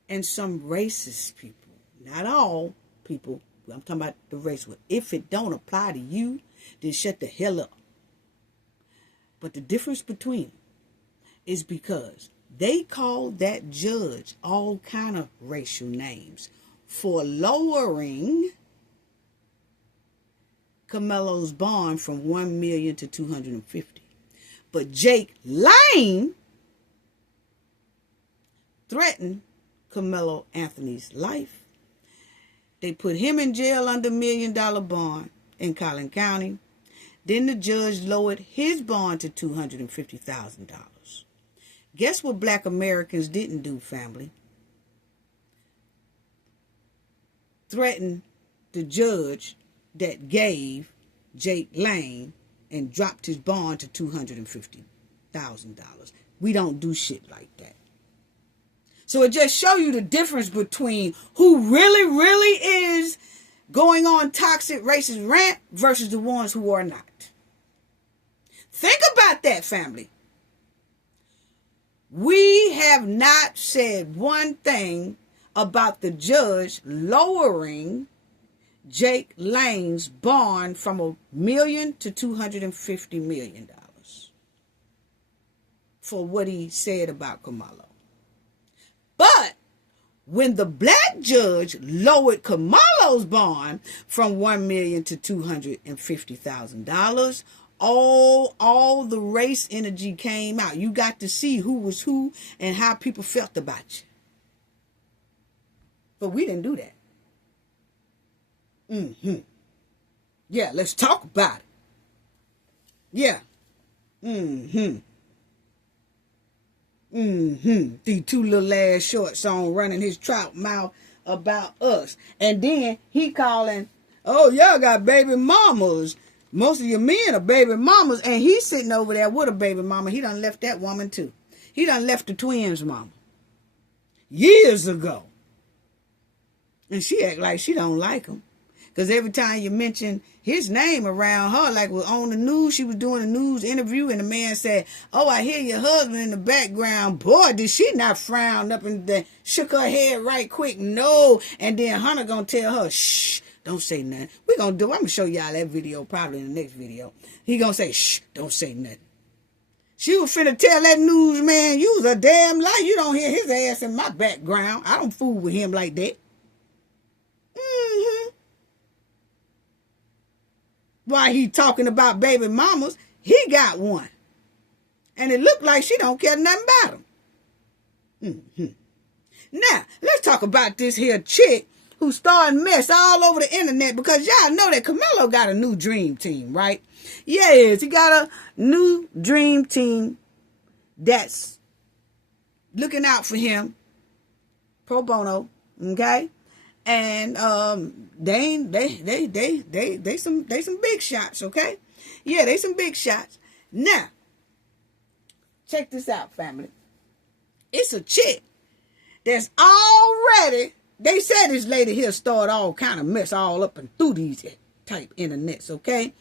and some racist people. Not all people. I'm talking about the race. If it don't apply to you, then shut the hell up. But the difference between them is because they called that judge all kind of racial names for lowering Karmelo's bond from $1 million to $250,000. But Jake Lane threatened Karmelo Anthony's life. They put him in jail under $1 million bond in Collin County. Then the judge lowered his bond to $250,000. Guess what black Americans didn't do, family? Threatened the judge that gave Jake Lane and dropped his bond to $250,000. We don't do shit like that. So it just shows you the difference between who really is going on toxic racist rant versus the ones who are not. Think about that, family. We have not said one thing about the judge lowering Jake Lane's bond from $1 million to $250 million for what he said about Karmelo. But when the black judge lowered Karmelo's bond from $1 million to $250,000, all the race energy came out. You got to see who was who and how people felt about you. But we didn't do that. Yeah, let's talk about it. Yeah. These two little ass shorts on running his trout mouth about us. And then he calling, oh, y'all got baby mamas. Most of your men are baby mamas. And he's sitting over there with a baby mama. He done left that woman too. He done left the twins' mama years ago. And she act like she don't like him. Because every time you mention his name around her, like was on the news, she was doing a news interview, and the man said, oh, I hear your husband in the background. Boy, did she not frown up and then shook her head right quick. No. And then Hunter gonna tell her, shh, don't say nothing. I'm gonna show y'all that video probably in the next video. He gonna say, shh, don't say nothing. She was finna tell that newsman, you was a damn lie. You don't hear his ass in my background. I don't fool with him like that. While he talking about baby mamas, he got one. And it looked like she don't care nothing about him. Now, let's talk about this here chick who started mess all over the internet, because y'all know that Karmelo got a new dream team, right? Yes, he got a new dream team that's looking out for him pro bono, okay? And they some big shots, okay? Yeah, they some big shots. Now, check this out, family. It's a chick that's already, they said this lady here started all kind of mess all up and through these type internets, okay?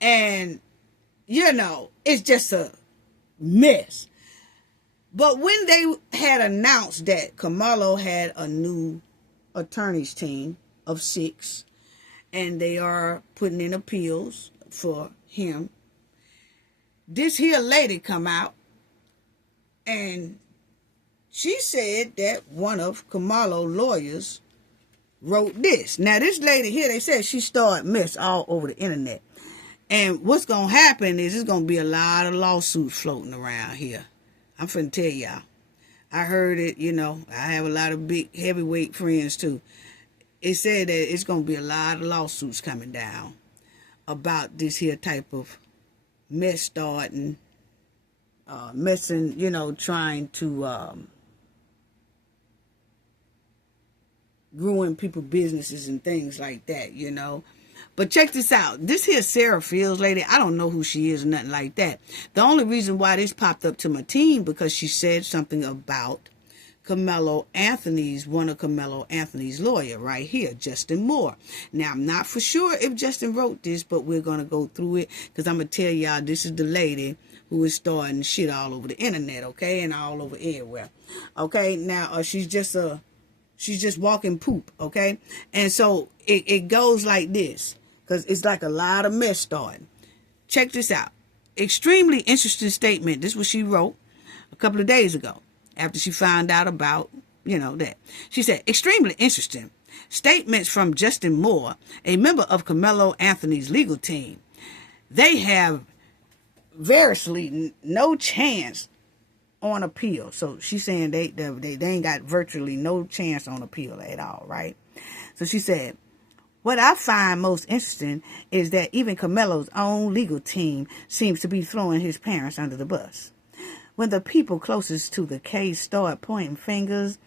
And, you know, it's just a mess. But when they had announced that Karmelo had a new attorneys team of 6, and they are putting in appeals for him, this here lady come out and she said that one of Karmelo's lawyers wrote this. Now this lady here, they said she started mess all over the internet, and what's gonna happen is there's gonna be a lot of lawsuits floating around here. I'm finna tell y'all. I heard it, you know, I have a lot of big heavyweight friends too. It said that it's going to be a lot of lawsuits coming down about this here type of mess starting, messing, you know, trying to ruin people's businesses and things like that, you know. But check this out. This here Sarah Fields lady, I don't know who she is or nothing like that. The only reason why this popped up to my team because she said something about Karmelo Anthony's, one of Karmelo Anthony's lawyer right here, Justin Moore. Now, I'm not for sure if Justin wrote this, but we're going to go through it because I'm going to tell y'all this is the lady who is starting shit all over the internet, okay, and all over everywhere. Okay, now she's just walking poop, okay? And so it goes like this. Because it's like a lot of mess starting. Check this out. Extremely interesting statement. This is what she wrote a couple of days ago after she found out about, you know, that. She said, extremely interesting statements from Justin Moore, a member of Karmelo Anthony's legal team. They have virtually no chance on appeal. So she's saying they ain't got virtually no chance on appeal at all, right? So she said, What I find most interesting is that even Karmelo's own legal team seems to be throwing his parents under the bus. When the people closest to the case start pointing fingers,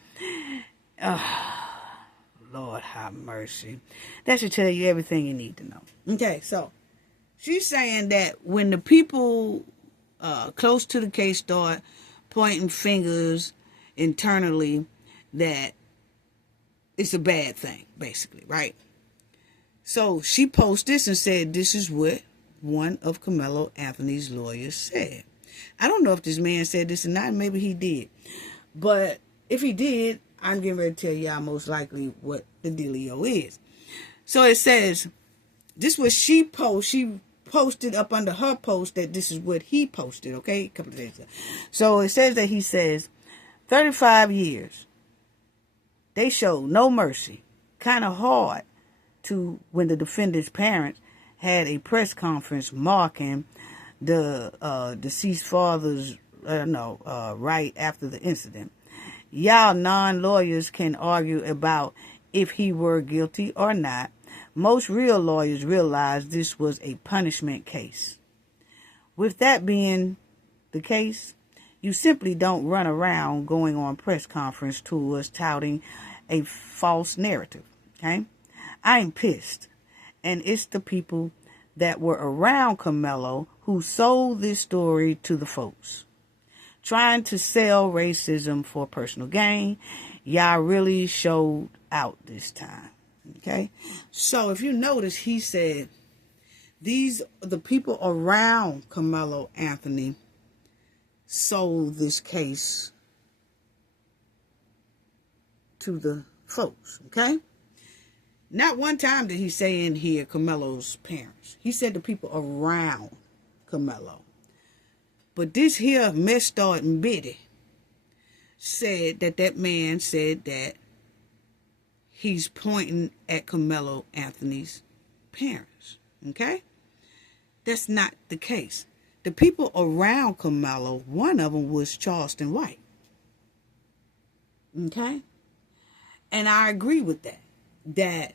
Lord have mercy. That should tell you everything you need to know. Okay, so she's saying that when the people close to the case start pointing fingers internally, that it's a bad thing, basically, right? So she posted this and said, this is what one of Karmelo Anthony's lawyers said. I don't know if this man said this or not. Maybe he did. But if he did, I'm getting ready to tell y'all most likely what the dealio is. So it says, this was she posted up under her post that this is what he posted, okay? A couple of days ago. So it says that he says, 35 years. They showed no mercy. Kind of hard to when the defendant's parents had a press conference marking the deceased father's right after the incident. Y'all non-lawyers can argue about if he were guilty or not. Most real lawyers realize this was a punishment case. With that being the case, you simply don't run around going on press conference tours touting a false narrative, okay? I'm pissed, and it's the people that were around Karmelo who sold this story to the folks. Trying to sell racism for personal gain, y'all really showed out this time, okay? So if you notice, he said, the people around Karmelo Anthony sold this case to the folks, okay? Not one time did he say in here Karmelo's parents. He said the people around Karmelo. But this here mess starting Biddy said that man said that he's pointing at Karmelo Anthony's parents, okay? That's not the case. The people around Karmelo, one of them was Charleston White, okay? And I agree with that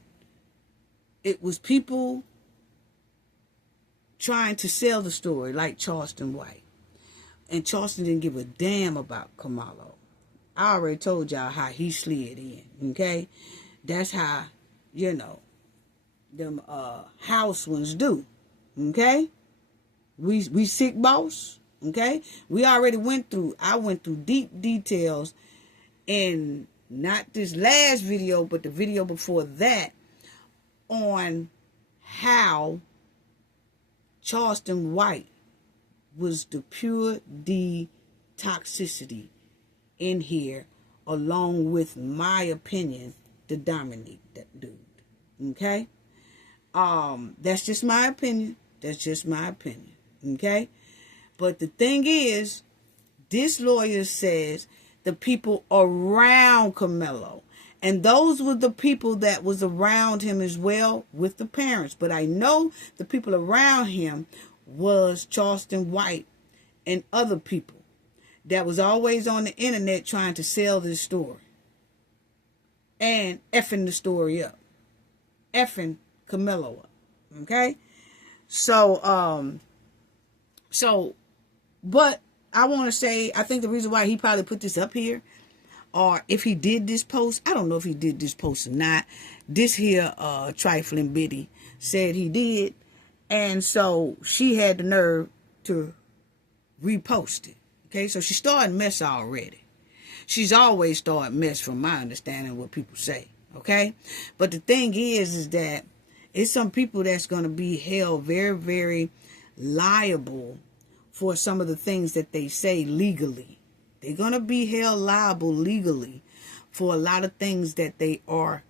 it was people trying to sell the story like Charleston White. And Charleston didn't give a damn about Karmelo. I already told y'all how he slid in, okay? That's how, them house ones do, okay? We sick boss, okay? I went through deep details in not this last video, but the video before that on how Charleston White was the pure toxicity in here, along with my opinion, the Dominique that dude. Okay? That's just my opinion. Okay? But the thing is, this lawyer says the people around Karmelo. And those were the people that was around him as well with the parents. But I know the people around him was Charleston White and other people that was always on the internet trying to sell this story. And effing the story up. Effing Karmelo up. Okay? But I want to say, I think the reason why he probably put this up here, or if he did this post, I don't know if he did this post or not. This here trifling Biddy said he did. And so she had the nerve to repost it. Okay, so she started mess already. She's always started mess from my understanding of what people say. Okay? But the thing is that it's some people that's going to be held very, very liable for some of the things that they say legally. They're going to be held liable legally for a lot of things that they are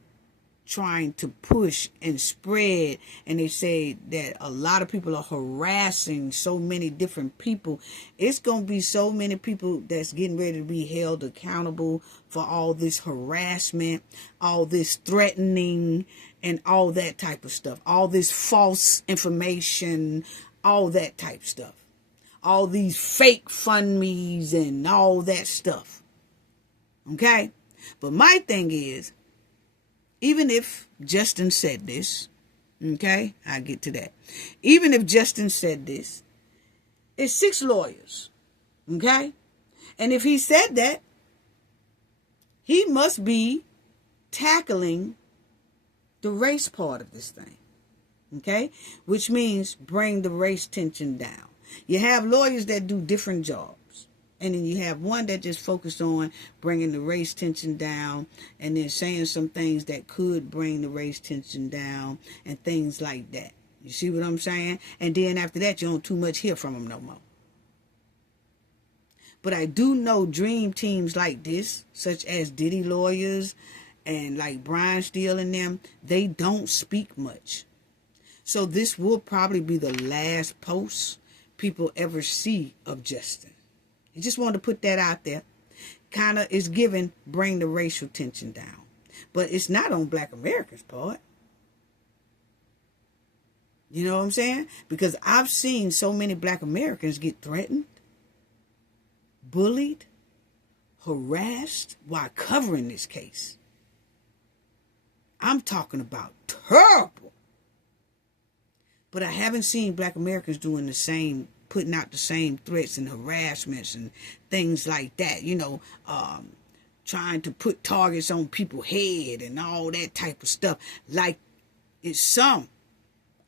trying to push and spread. And they say that a lot of people are harassing so many different people. It's going to be so many people that's getting ready to be held accountable for all this harassment, all this threatening, and all that type of stuff. All this false information, all that type of stuff. All these fake funmies and all that stuff. Okay? But my thing is, even if Justin said this, okay, I'll get to that. Even if Justin said this, it's 6 lawyers, okay? And if he said that, he must be tackling the race part of this thing, okay? Which means bring the race tension down. You have lawyers that do different jobs. And then you have one that just focused on bringing the race tension down and then saying some things that could bring the race tension down and things like that. You see what I'm saying? And then after that, you don't too much hear from them no more. But I do know dream teams like this, such as Diddy lawyers and like Brian Steele and them, they don't speak much. So this will probably be the last post people ever see of Justin. I just wanted to put that out there. Kind of is given bring the racial tension down. But it's not on Black Americans' part. You know what I'm saying? Because I've seen so many Black Americans get threatened, bullied, harassed while covering this case. I'm talking about terrible. But I haven't seen Black Americans doing the same, putting out the same threats and harassments and things like that. You know, trying to put targets on people's head and all that type of stuff like it's some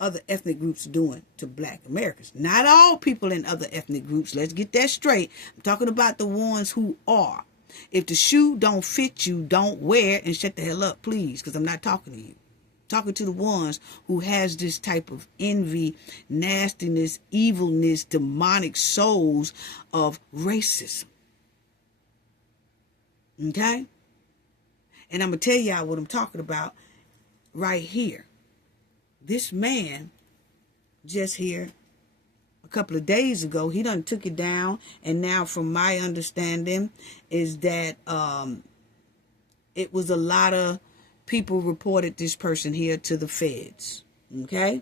other ethnic groups doing to Black Americans. Not all people in other ethnic groups. Let's get that straight. I'm talking about the ones who are. If the shoe don't fit you, don't wear it and shut the hell up, please, because I'm not talking to you. I'm talking to the ones who has this type of envy, nastiness, evilness, demonic souls of racism. Okay? And I'm going to tell y'all what I'm talking about right here. This man just here a couple of days ago, he done took it down. And now from my understanding is that it was a lot of people reported this person here to the feds. Okay?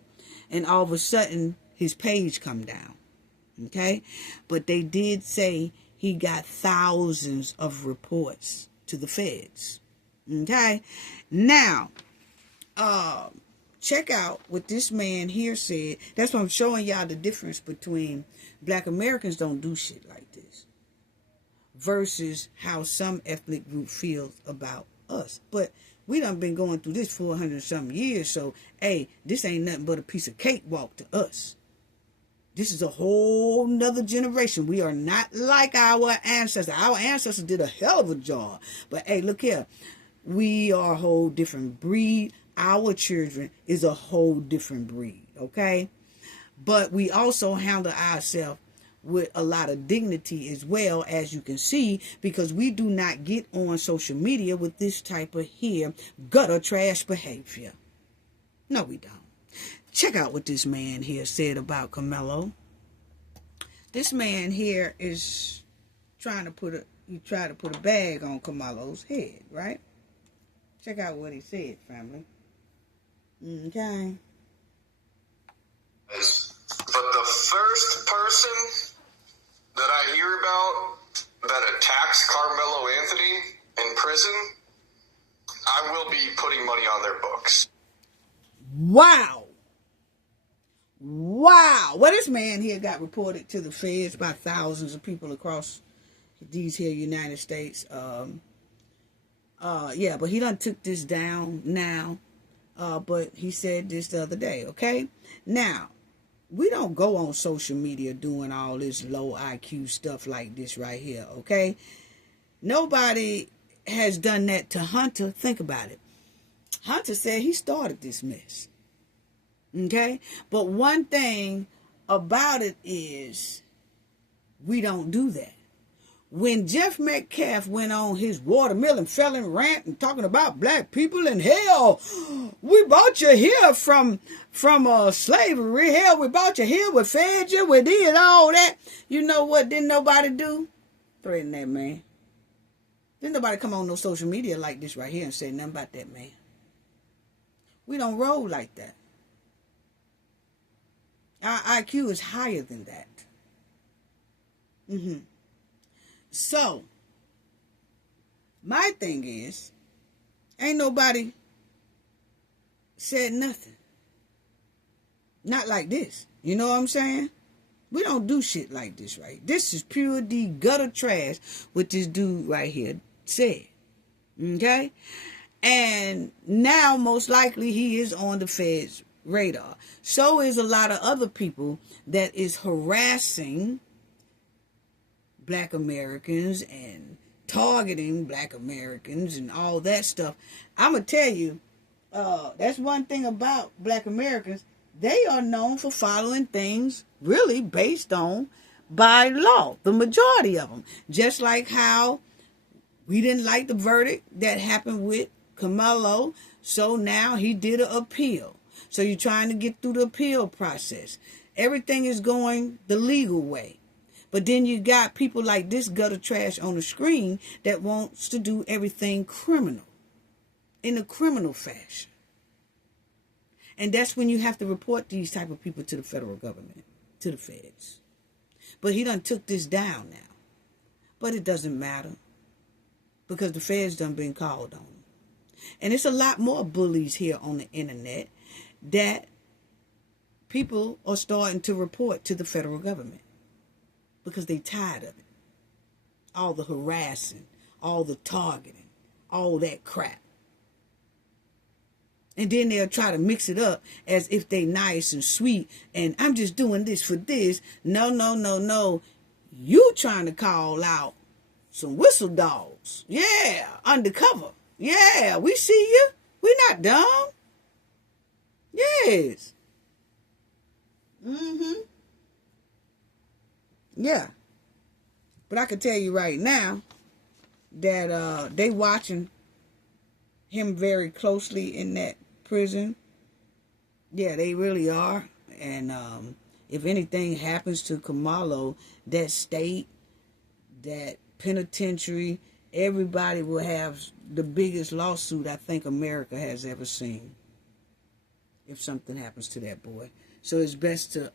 And all of a sudden his page come down. Okay? But they did say he got thousands of reports to the feds. Okay? Now, check out what this man here said. That's why I'm showing y'all the difference between Black Americans don't do shit like this versus how some ethnic group feels about us. But we done been going through this 400 something years. So, hey, this ain't nothing but a piece of cakewalk to us. This is a whole nother generation. We are not like our ancestors. Our ancestors did a hell of a job. But, hey, look here. We are a whole different breed. Our children is a whole different breed, okay? But we also handle ourselves with a lot of dignity as well, as you can see, because we do not get on social media with this type of here gutter trash behavior. No, we don't. Check out what this man here said about Karmelo. This man here is trying to put a bag on Karmelo's head, right? Check out what he said, family. Okay. But the first person that I hear about that attacks Karmelo Anthony in prison, I will be putting money on their books. Wow. Well, this man here got reported to the feds by thousands of people across these here United States. Yeah, but he done took this down now. But he said this the other day, okay? Now, we don't go on social media doing all this low IQ stuff like this right here, okay? Nobody has done that to Hunter. Think about it. Hunter said he started this mess, okay? But one thing about it is we don't do that. When Jeff Metcalf went on his watermelon felon rant and talking about black people and hell, we bought you here from slavery. Hell, we bought you here. We fed you. We did all that. You know what didn't nobody do? Threaten that man. Didn't nobody come on no social media like this right here and say nothing about that man. We don't roll like that. Our IQ is higher than that. So, my thing is, ain't nobody said nothing. Not like this. You know what I'm saying? We don't do shit like this, right? This is pure D gutter trash what this dude right here said. Okay? And now, most likely, he is on the Fed's radar. So is a lot of other people that is harassing Black Americans and targeting Black Americans and all that stuff. I'm going to tell you, that's one thing about Black Americans. They are known for following things really based on by law, the majority of them. Just like how we didn't like the verdict that happened with Karmelo, so now he did an appeal. So you're trying to get through the appeal process. Everything is going the legal way. But then you got people like this gutter trash on the screen that wants to do everything criminal, in a criminal fashion. And that's when you have to report these type of people to the federal government, to the feds. But he done took this down now. But it doesn't matter, because the feds done been called on. And it's a lot more bullies here on the internet that people are starting to report to the federal government because they tired of it. All the harassing, all the targeting, all that crap. And then they'll try to mix it up as if they nice and sweet and I'm just doing this for this. No, no, no, no. You trying to call out some whistle dogs. Yeah, undercover. Yeah, we see you. We not dumb. Yes. Yeah. But I can tell you right now that they watching him very closely in that prison. Yeah, they really are. And if anything happens to Karmelo, that state, that penitentiary, everybody will have the biggest lawsuit I think America has ever seen if something happens to that boy. So it's best to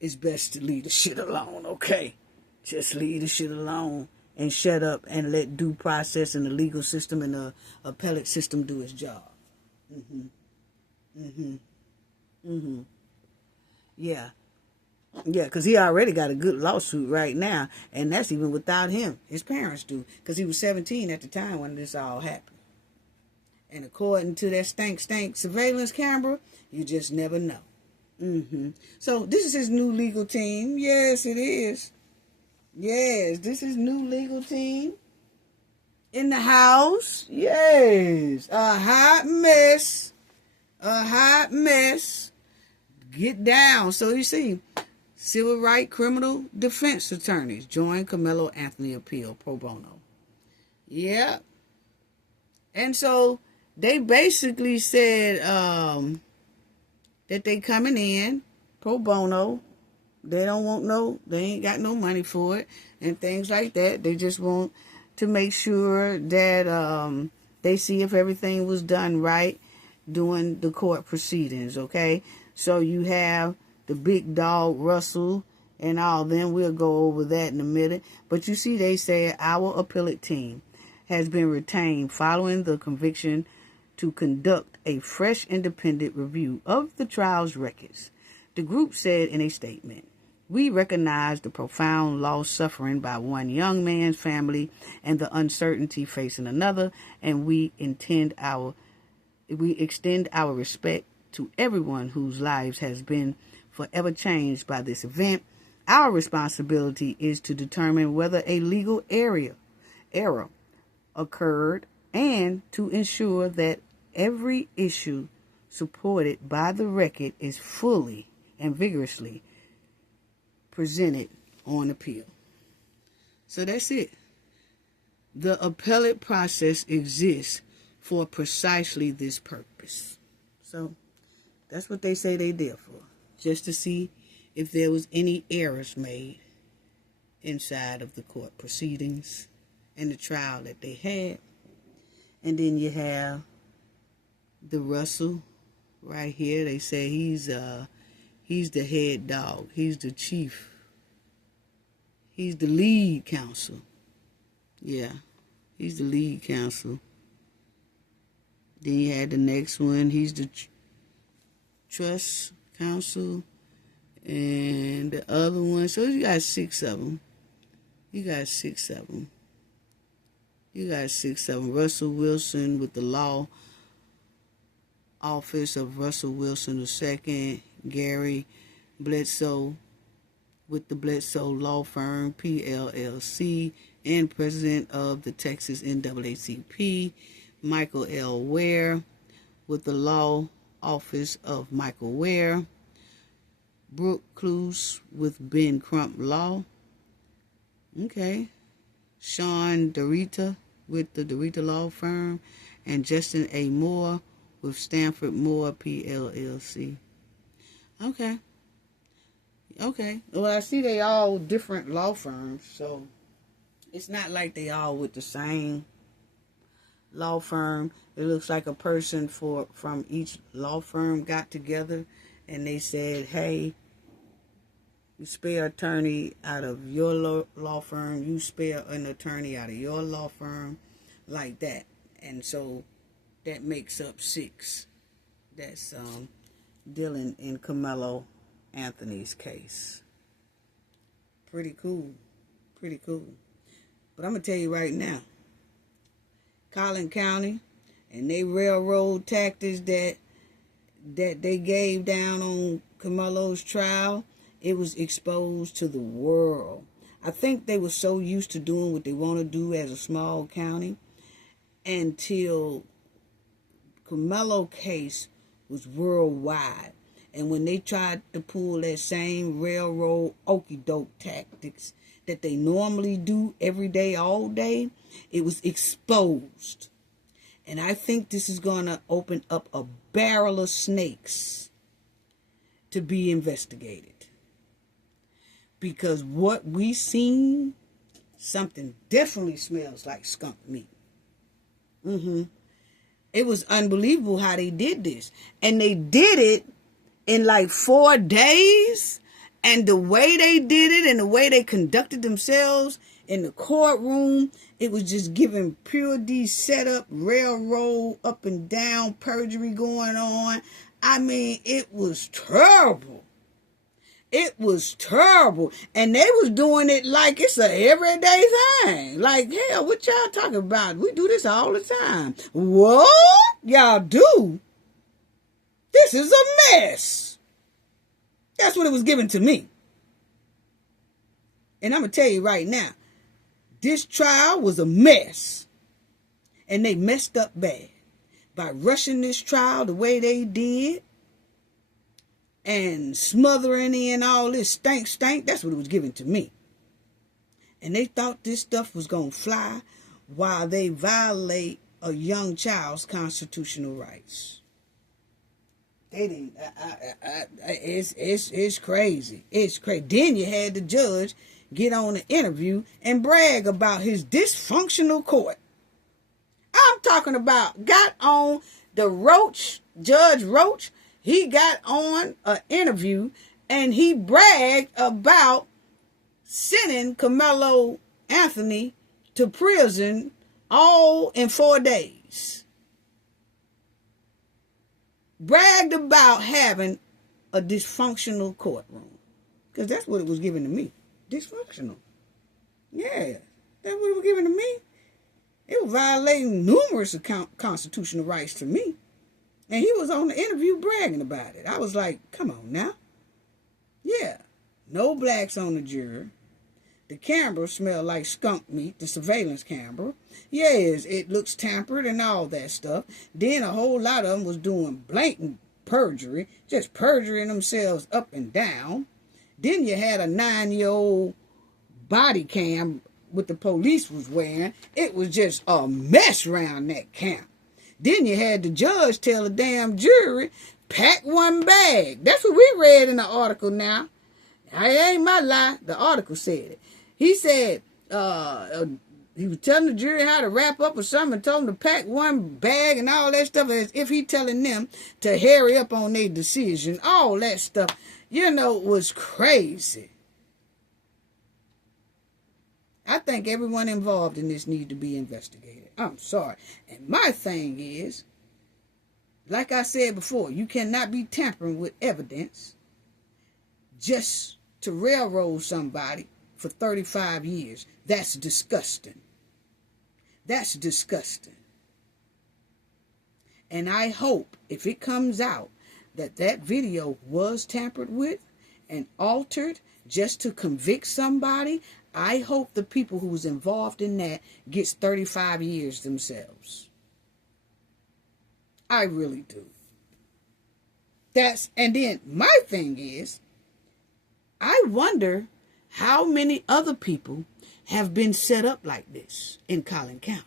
leave the shit alone, okay? Just leave the shit alone and shut up and let due process and the legal system and the appellate system do its job. Yeah. Yeah, because he already got a good lawsuit right now, and that's even without him. His parents do, because he was 17 at the time when this all happened. And according to that stank surveillance camera, you just never know. So this is his new legal team. Yes, it is. Yes, this is new legal team in the house. Yes, a hot mess. A hot mess. Get down. So you see, civil rights criminal defense attorneys join Karmelo Anthony appeal pro bono. Yeah. And so they basically said that they coming in pro bono. They don't want they ain't got no money for it and things like that. They just want to make sure that they see if everything was done right during the court proceedings, okay? So you have the big dog Russell and all them. We'll go over that in a minute. But you see, they say our appellate team has been retained following the conviction to conduct a fresh independent review of the trial's records. The group said in a statement, "We recognize the profound loss suffering by one young man's family and the uncertainty facing another, and we extend our respect to everyone whose lives has been forever changed by this event. Our responsibility is to determine whether a legal error occurred and to ensure that every issue supported by the record is fully and vigorously presented on appeal." So that's it. The appellate process exists for precisely this purpose. So that's what they say they there for. Just to see if there was any errors made inside of the court proceedings and the trial that they had. And then you have the Russell right here. They say he's the head dog. He's the chief. He's the lead counsel. Yeah, he's the lead counsel. Then you had the next one. He's the trust counsel. And the other one. So you got 6 of them. You got 6 of them. Russell Wilson with the law office of Russell Wilson II. Gary Bledsoe with the Bledsoe Law Firm, PLLC, and president of the Texas NAACP. Michael L. Ware with the law office of Michael Ware. Brooke Cluse with Ben Crump Law. Okay. Sean Dorita with the Dorita Law Firm. And Justin A. Moore with Stanford Moore, PLLC. Okay. Well, I see they all different law firms, so it's not like they all with the same law firm. It looks like a person from each law firm got together and they said, hey, you spare attorney out of your law firm, you spare an attorney out of your law firm, like that. And so that makes up 6. That's Dylan and Karmelo Anthony's case. Pretty cool. But I'm going to tell you right now, Collin County and they railroad tactics that they gave down on Karmelo's trial, it was exposed to the world. I think they were so used to doing what they want to do as a small county until Karmelo case was worldwide. And when they tried to pull that same railroad okie-doke tactics that they normally do every day, all day, it was exposed. And I think this is going to open up a barrel of snakes to be investigated. Because what we seen, something definitely smells like skunk meat. It was unbelievable how they did this. And they did it in like 4 days. And the way they did it and the way they conducted themselves in the courtroom, it was just giving pure D setup, railroad, up and down, perjury going on. I mean, it was terrible. It was terrible. And they was doing it like it's a everyday thing. Like, hell, what y'all talking about? We do this all the time. What? Y'all do? This is a mess. That's what it was given to me. And I'm going to tell you right now, this trial was a mess. And they messed up bad by rushing this trial the way they did and smothering in all this stank. That's what it was given to me. And they thought this stuff was going to fly while they violate a young child's constitutional rights. They didn't. It's crazy. It's crazy. Then you had the judge get on the interview and brag about his dysfunctional court. I'm talking about got on the Judge Roach. He got on an interview and he bragged about sending Karmelo Anthony to prison all in 4 days. Bragged about having a dysfunctional courtroom. Because that's what it was given to me. Dysfunctional. Yeah, that's what it was given to me. It was violating numerous constitutional rights to me. And he was on the interview bragging about it. I was like, come on now. Yeah, no blacks on the jury. The camera smelled like skunk meat, the surveillance camera. Yes, it looks tampered and all that stuff. Then a whole lot of them was doing blatant perjury, just perjuring themselves up and down. Then you had a 9-year-old body cam what the police was wearing. It was just a mess around that camp. Then you had the judge tell the damn jury, pack one bag. That's what we read in the article now. It ain't my lie. The article said it. He said, he was telling the jury how to wrap up or something and told them to pack one bag and all that stuff as if he telling them to hurry up on their decision. All that stuff, was crazy. I think everyone involved in this needs to be investigated. I'm sorry. And my thing is, Like I said before, you cannot be tampering with evidence just to railroad somebody for 35 years. That's disgusting. That's disgusting. And I hope if it comes out that that video was tampered with and altered just to convict somebody, I hope the people who was involved in that gets 35 years themselves. I really do. And then my thing is, I wonder how many other people have been set up like this in Collin County.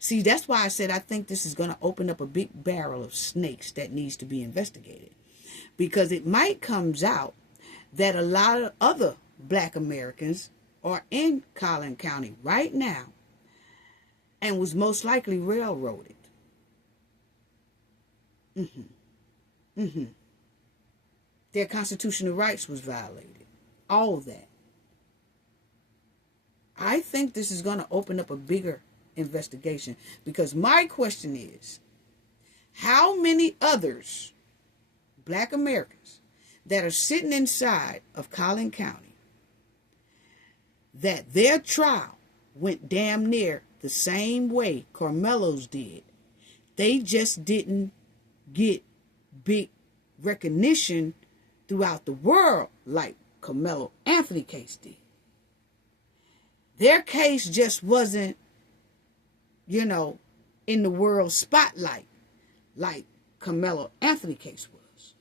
See, that's why I said I think this is going to open up a big barrel of snakes that needs to be investigated. Because it might comes out that a lot of other black Americans are in Collin County right now and was most likely railroaded. Their constitutional rights was violated. All of that. I think this is going to open up a bigger investigation, because my question is, how many others, black Americans, that are sitting inside of Collin County, that their trial went damn near the same way Karmelo's did? They just didn't get big recognition throughout the world like Karmelo Anthony case did. Their case just wasn't, in the world spotlight like Karmelo Anthony case was.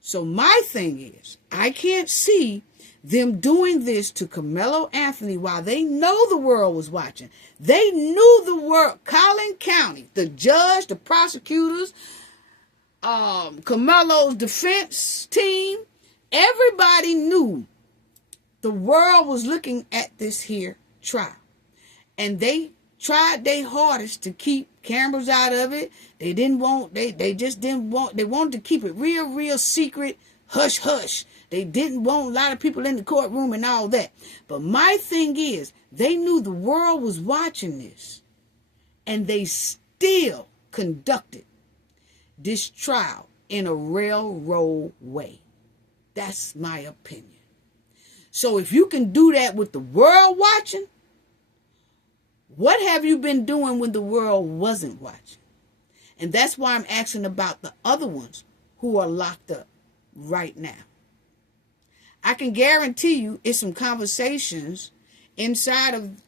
So my thing is, I can't see them doing this to Karmelo Anthony while they know the world was watching. They knew the world, Collin County, the judge, the prosecutors, Karmelo's defense team, everybody knew the world was looking at this here trial. And they tried their hardest to keep cameras out of it. They wanted to keep it real secret, hush hush. They didn't want a lot of people in the courtroom and all that. But my thing is, they knew the world was watching this, and they still conducted this trial in a railroad way. That's my opinion. So if you can do that with the world watching, what have you been doing when the world wasn't watching? And that's why I'm asking about the other ones who are locked up right now. I can guarantee you it's some conversations inside of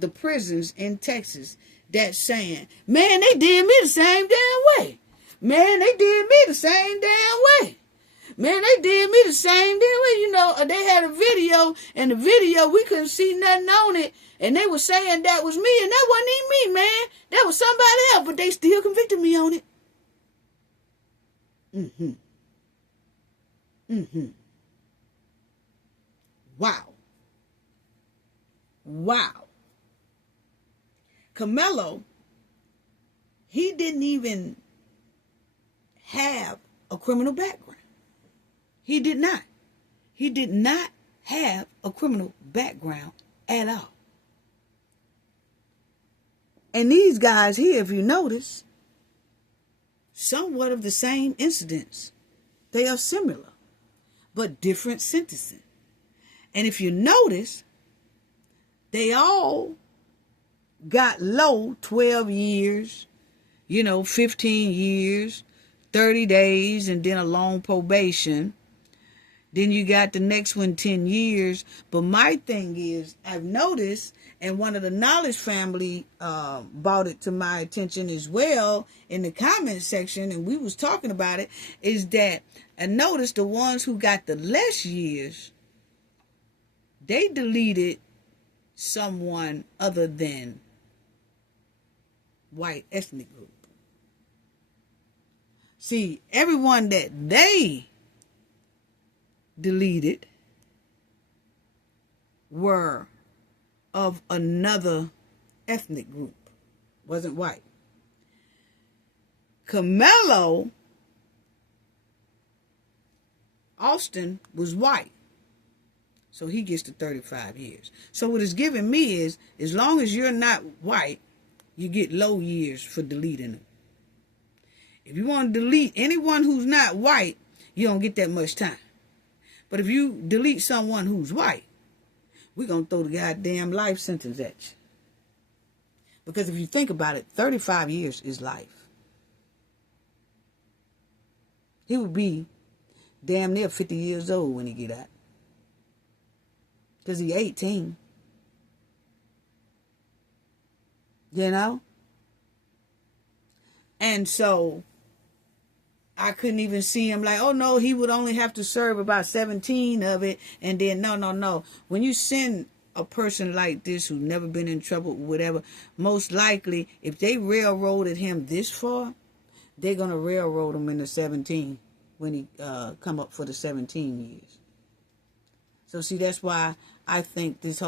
the prisons in Texas that's saying, man, they did me the same damn way. Man, they did me the same damn way. Man, they did me the same damn way. They had a video, and the video, we couldn't see nothing on it. And they were saying that was me, and that wasn't even me, man. That was somebody else, but they still convicted me on it. Wow. Karmelo, he didn't even have a criminal background. He did not. He did not have a criminal background at all. And these guys here, if you notice, somewhat of the same incidents. They are similar, but different sentencing. And if you notice, they all got low 12 years, 15 years, 30 days, and then a long probation. Then you got the next one, 10 years. But my thing is, I've noticed, and one of the Knowledge family brought it to my attention as well in the comment section, and we was talking about it, is that I noticed the ones who got the less years, they deleted someone other than white ethnic group. See, everyone that they deleted were of another ethnic group, wasn't white. Karmelo Austin was white, so he gets to 35 years. So what it's giving me is, as long as you're not white, you get low years for deleting them. If you want to delete anyone who's not white, you don't get that much time. But if you delete someone who's white, we're going to throw the goddamn life sentence at you. Because if you think about it, 35 years is life. He would be damn near 50 years old when he get out. Because he's 18. You know? And so I couldn't even see him like, oh no, he would only have to serve about 17 of it. And then no. When you send a person like this who's never been in trouble, whatever, most likely, if they railroaded him this far, they're going to railroad him in the 17 when he come up for the 17 years. So see, that's why I think that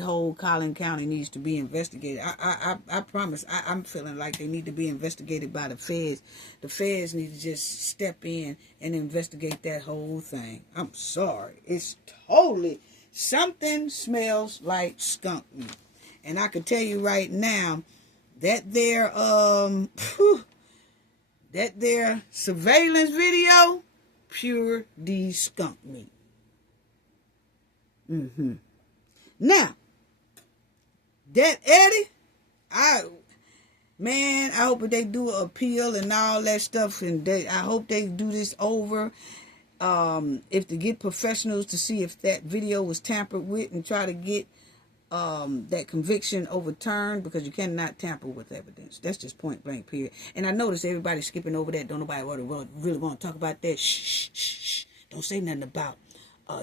whole Collin County needs to be investigated. I promise. I'm feeling like they need to be investigated by the feds. The feds need to just step in and investigate that whole thing. I'm sorry. It's totally, something smells like skunk meat. And I can tell you right now that their surveillance video, pure D skunk meat. Now, that Eddie, I hope that they do an appeal and all that stuff, and I hope they do this over. If to get professionals to see if that video was tampered with and try to get that conviction overturned, because you cannot tamper with evidence. That's just point blank, period. And I notice everybody's skipping over that. Don't nobody really want to talk about that. Shh. Don't say nothing about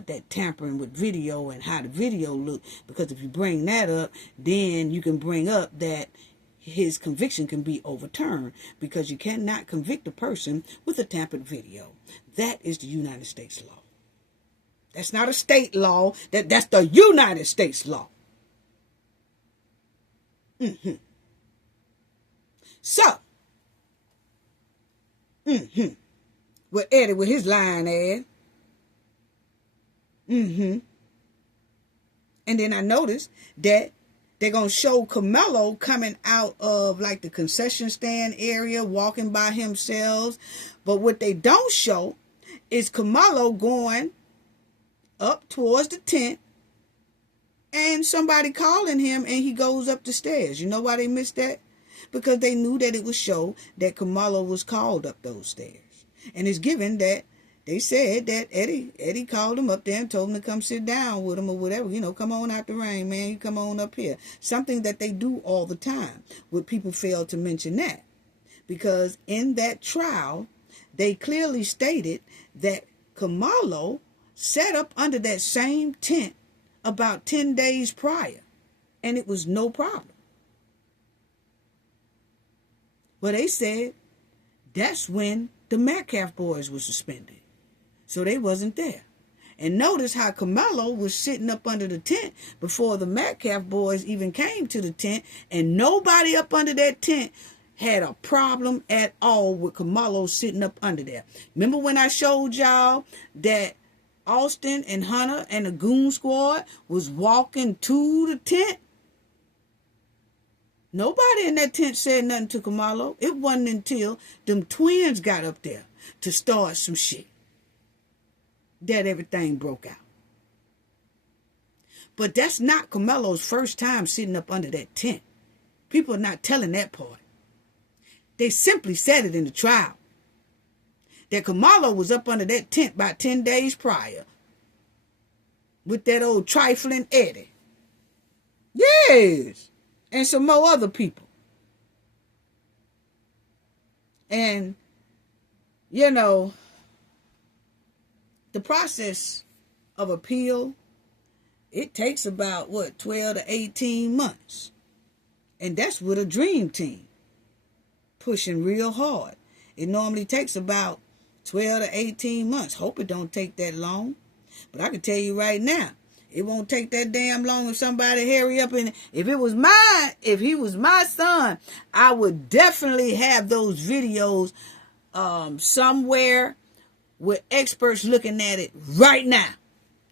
that tampering with video and how the video looked, because if you bring that up, then you can bring up that his conviction can be overturned, because you cannot convict a person with a tampered video. That is the United States law. That's not a state law. That's the United States law. So, with Eddie with his lying ass. And then I noticed that they're going to show Karmelo coming out of like the concession stand area, walking by himself. But what they don't show is Karmelo going up towards the tent and somebody calling him, and he goes up the stairs. You know why they missed that? Because they knew that it would show that Karmelo was called up those stairs. And it's given that they said that Eddie called him up there and told him to come sit down with him or whatever. You know, come on out the rain, man. You come on up here. Something that they do all the time. But people fail to mention that. Because in that trial, they clearly stated that Karmelo sat up under that same tent about 10 days prior. And it was no problem. Well, they said that's when the Metcalf boys were suspended. So they wasn't there. And notice how Karmelo was sitting up under the tent before the Metcalf boys even came to the tent. And nobody up under that tent had a problem at all with Karmelo sitting up under there. Remember when I showed y'all that Austin and Hunter and the goon squad was walking to the tent? Nobody in that tent said nothing to Karmelo. It wasn't until them twins got up there to start some shit that everything broke out. But that's not Karmelo's first time sitting up under that tent. People are not telling that part. They simply said it in the trial. That Karmelo was up under that tent about 10 days prior with that old trifling Eddie. Yes. And some more other people. And, you know, the process of appeal, it takes about, 12 to 18 months. And that's with a dream team pushing real hard. It normally takes about 12 to 18 months. Hope it don't take that long. But I can tell you right now, it won't take that damn long if somebody hurry up. And if he was my son, I would definitely have those videos somewhere with experts looking at it right now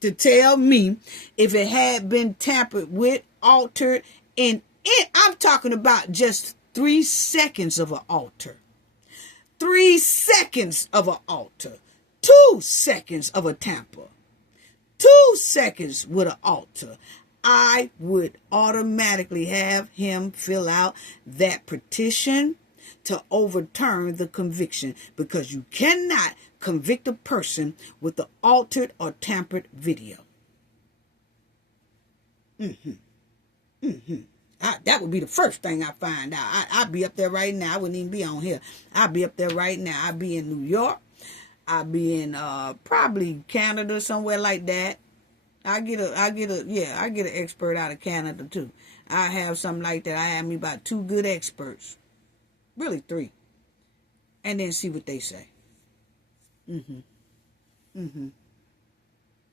to tell me if it had been tampered with, altered, and I'm talking about just 3 seconds of an alter. 3 seconds of an alter, 2 seconds of a tamper, 2 seconds with an alter, I would automatically have him fill out that petition to overturn the conviction, because you cannot convict a person with the altered or tampered video. That would be the first thing I find out. I'd be up there right now. I wouldn't even be on here. I'd be up there right now. I'd be in New York. I'd be in probably Canada, somewhere like that. I get an expert out of Canada too. I have something like that. I have me about 2 good experts. Really 3. And then see what they say.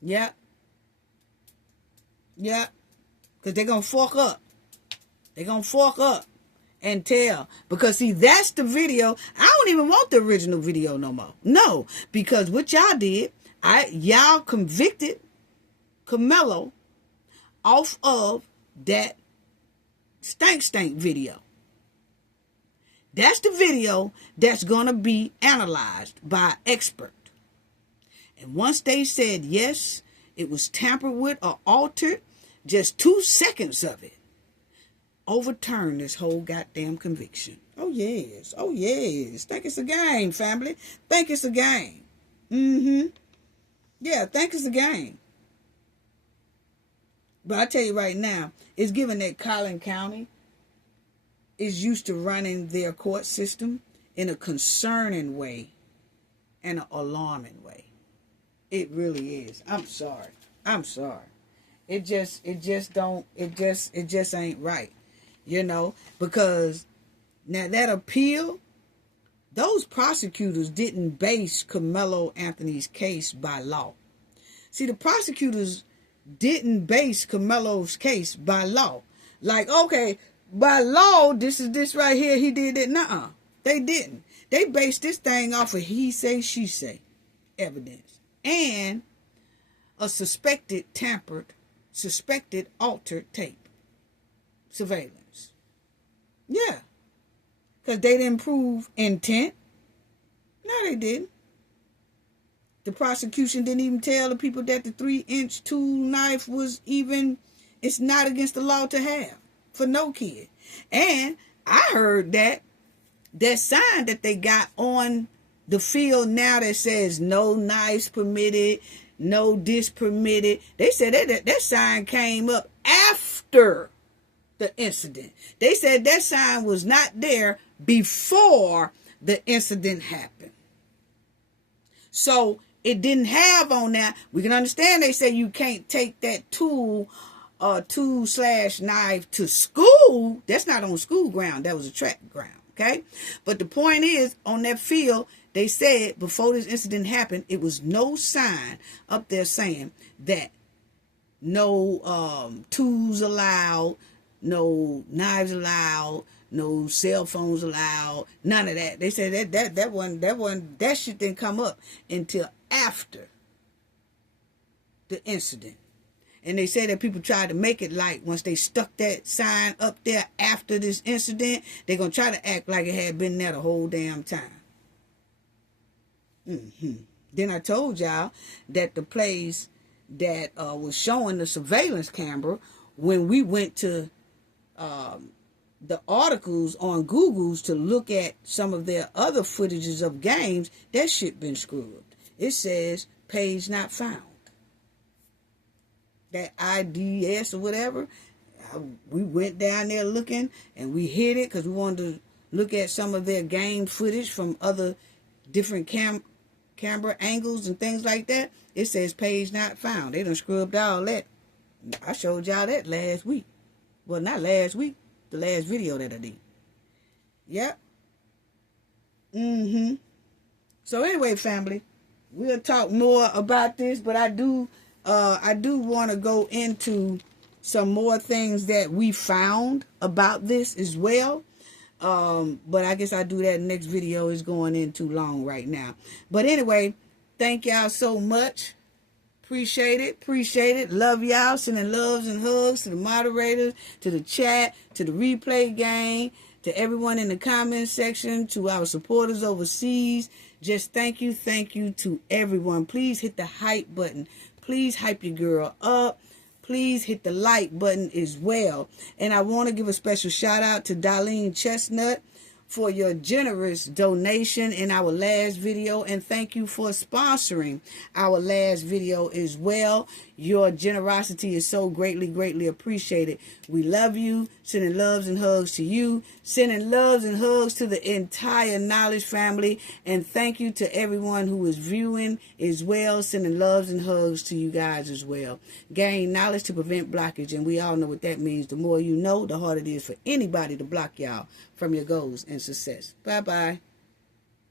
Yeah. Because they're going to fork up. They're going to fork up and tell. Because, see, that's the video. I don't even want the original video no more. No. Because what y'all did, y'all convicted Karmelo off of that stank video. That's the video that's going to be analyzed by an expert. And once they said yes, it was tampered with or altered, just 2 seconds of it overturned this whole goddamn conviction. Oh yes. Think it's a game, family. Think it's a game. Yeah, think it's a game. But I tell you right now, it's given that Collin County is used to running their court system in a concerning way and an alarming way. It really is. I'm sorry. It just ain't right. Because now that appeal, those prosecutors didn't base Karmelo Anthony's case by law. See, the prosecutors didn't base Karmelo's case by law. Like, okay, by law, this is this right here, he did it. Nuh-uh. They didn't. They based this thing off of he say, she say evidence. And a suspected altered tape. Surveillance. Yeah. Because they didn't prove intent. No, they didn't. The prosecution didn't even tell the people that the 3-inch tool knife was even, it's not against the law to have for no kid. And I heard that sign that they got on the field now that says no knives permitted, no this permitted. They said that sign came up after the incident. They said that sign was not there before the incident happened. So it didn't have on that. We can understand they say you can't take that tool/knife to school. That's not on school ground. That was a track ground. Okay. But the point is, on that field, they said before this incident happened, it was no sign up there saying that no tools allowed, no knives allowed, no cell phones allowed, none of that. They said that shit didn't come up until after the incident. And they said that people tried to make it like once they stuck that sign up there after this incident, they're going to try to act like it had been there the whole damn time. Then I told y'all that the place that was showing the surveillance camera, when we went to the articles on Google's to look at some of their other footages of games, that shit been scrubbed. It says page not found. That IDS or whatever, we went down there looking and we hid it because we wanted to look at some of their game footage from other different camera angles and things like that. It says page not found. They done scrubbed all that. I showed y'all that last week. Well, not last week. The last video that I did. Yep. So anyway, family, we'll talk more about this, but I do want to go into some more things that we found about this as well. But I guess I'll do that in the next video. It's going in too long right now. But anyway, thank y'all so much. Appreciate it. Love y'all. Sending loves and hugs to the moderators, to the chat, to the replay game, To everyone in the comment section, to our supporters overseas, just thank you to everyone. Please hit the hype button. Please hype your girl up. Please hit the like button as well. And I want to give a special shout out to Darlene Chestnut for your generous donation in our last video, and thank you for sponsoring our last video as well. Your generosity is so greatly appreciated. We love you. Sending loves and hugs to you. Sending loves and hugs to the entire Knowledge family. And thank you to everyone who is viewing as well. Sending loves and hugs to you guys as well. Gain knowledge to prevent blockage. And we all know what that means. The more you know, the harder it is for anybody to block y'all from your goals and success. Bye-bye.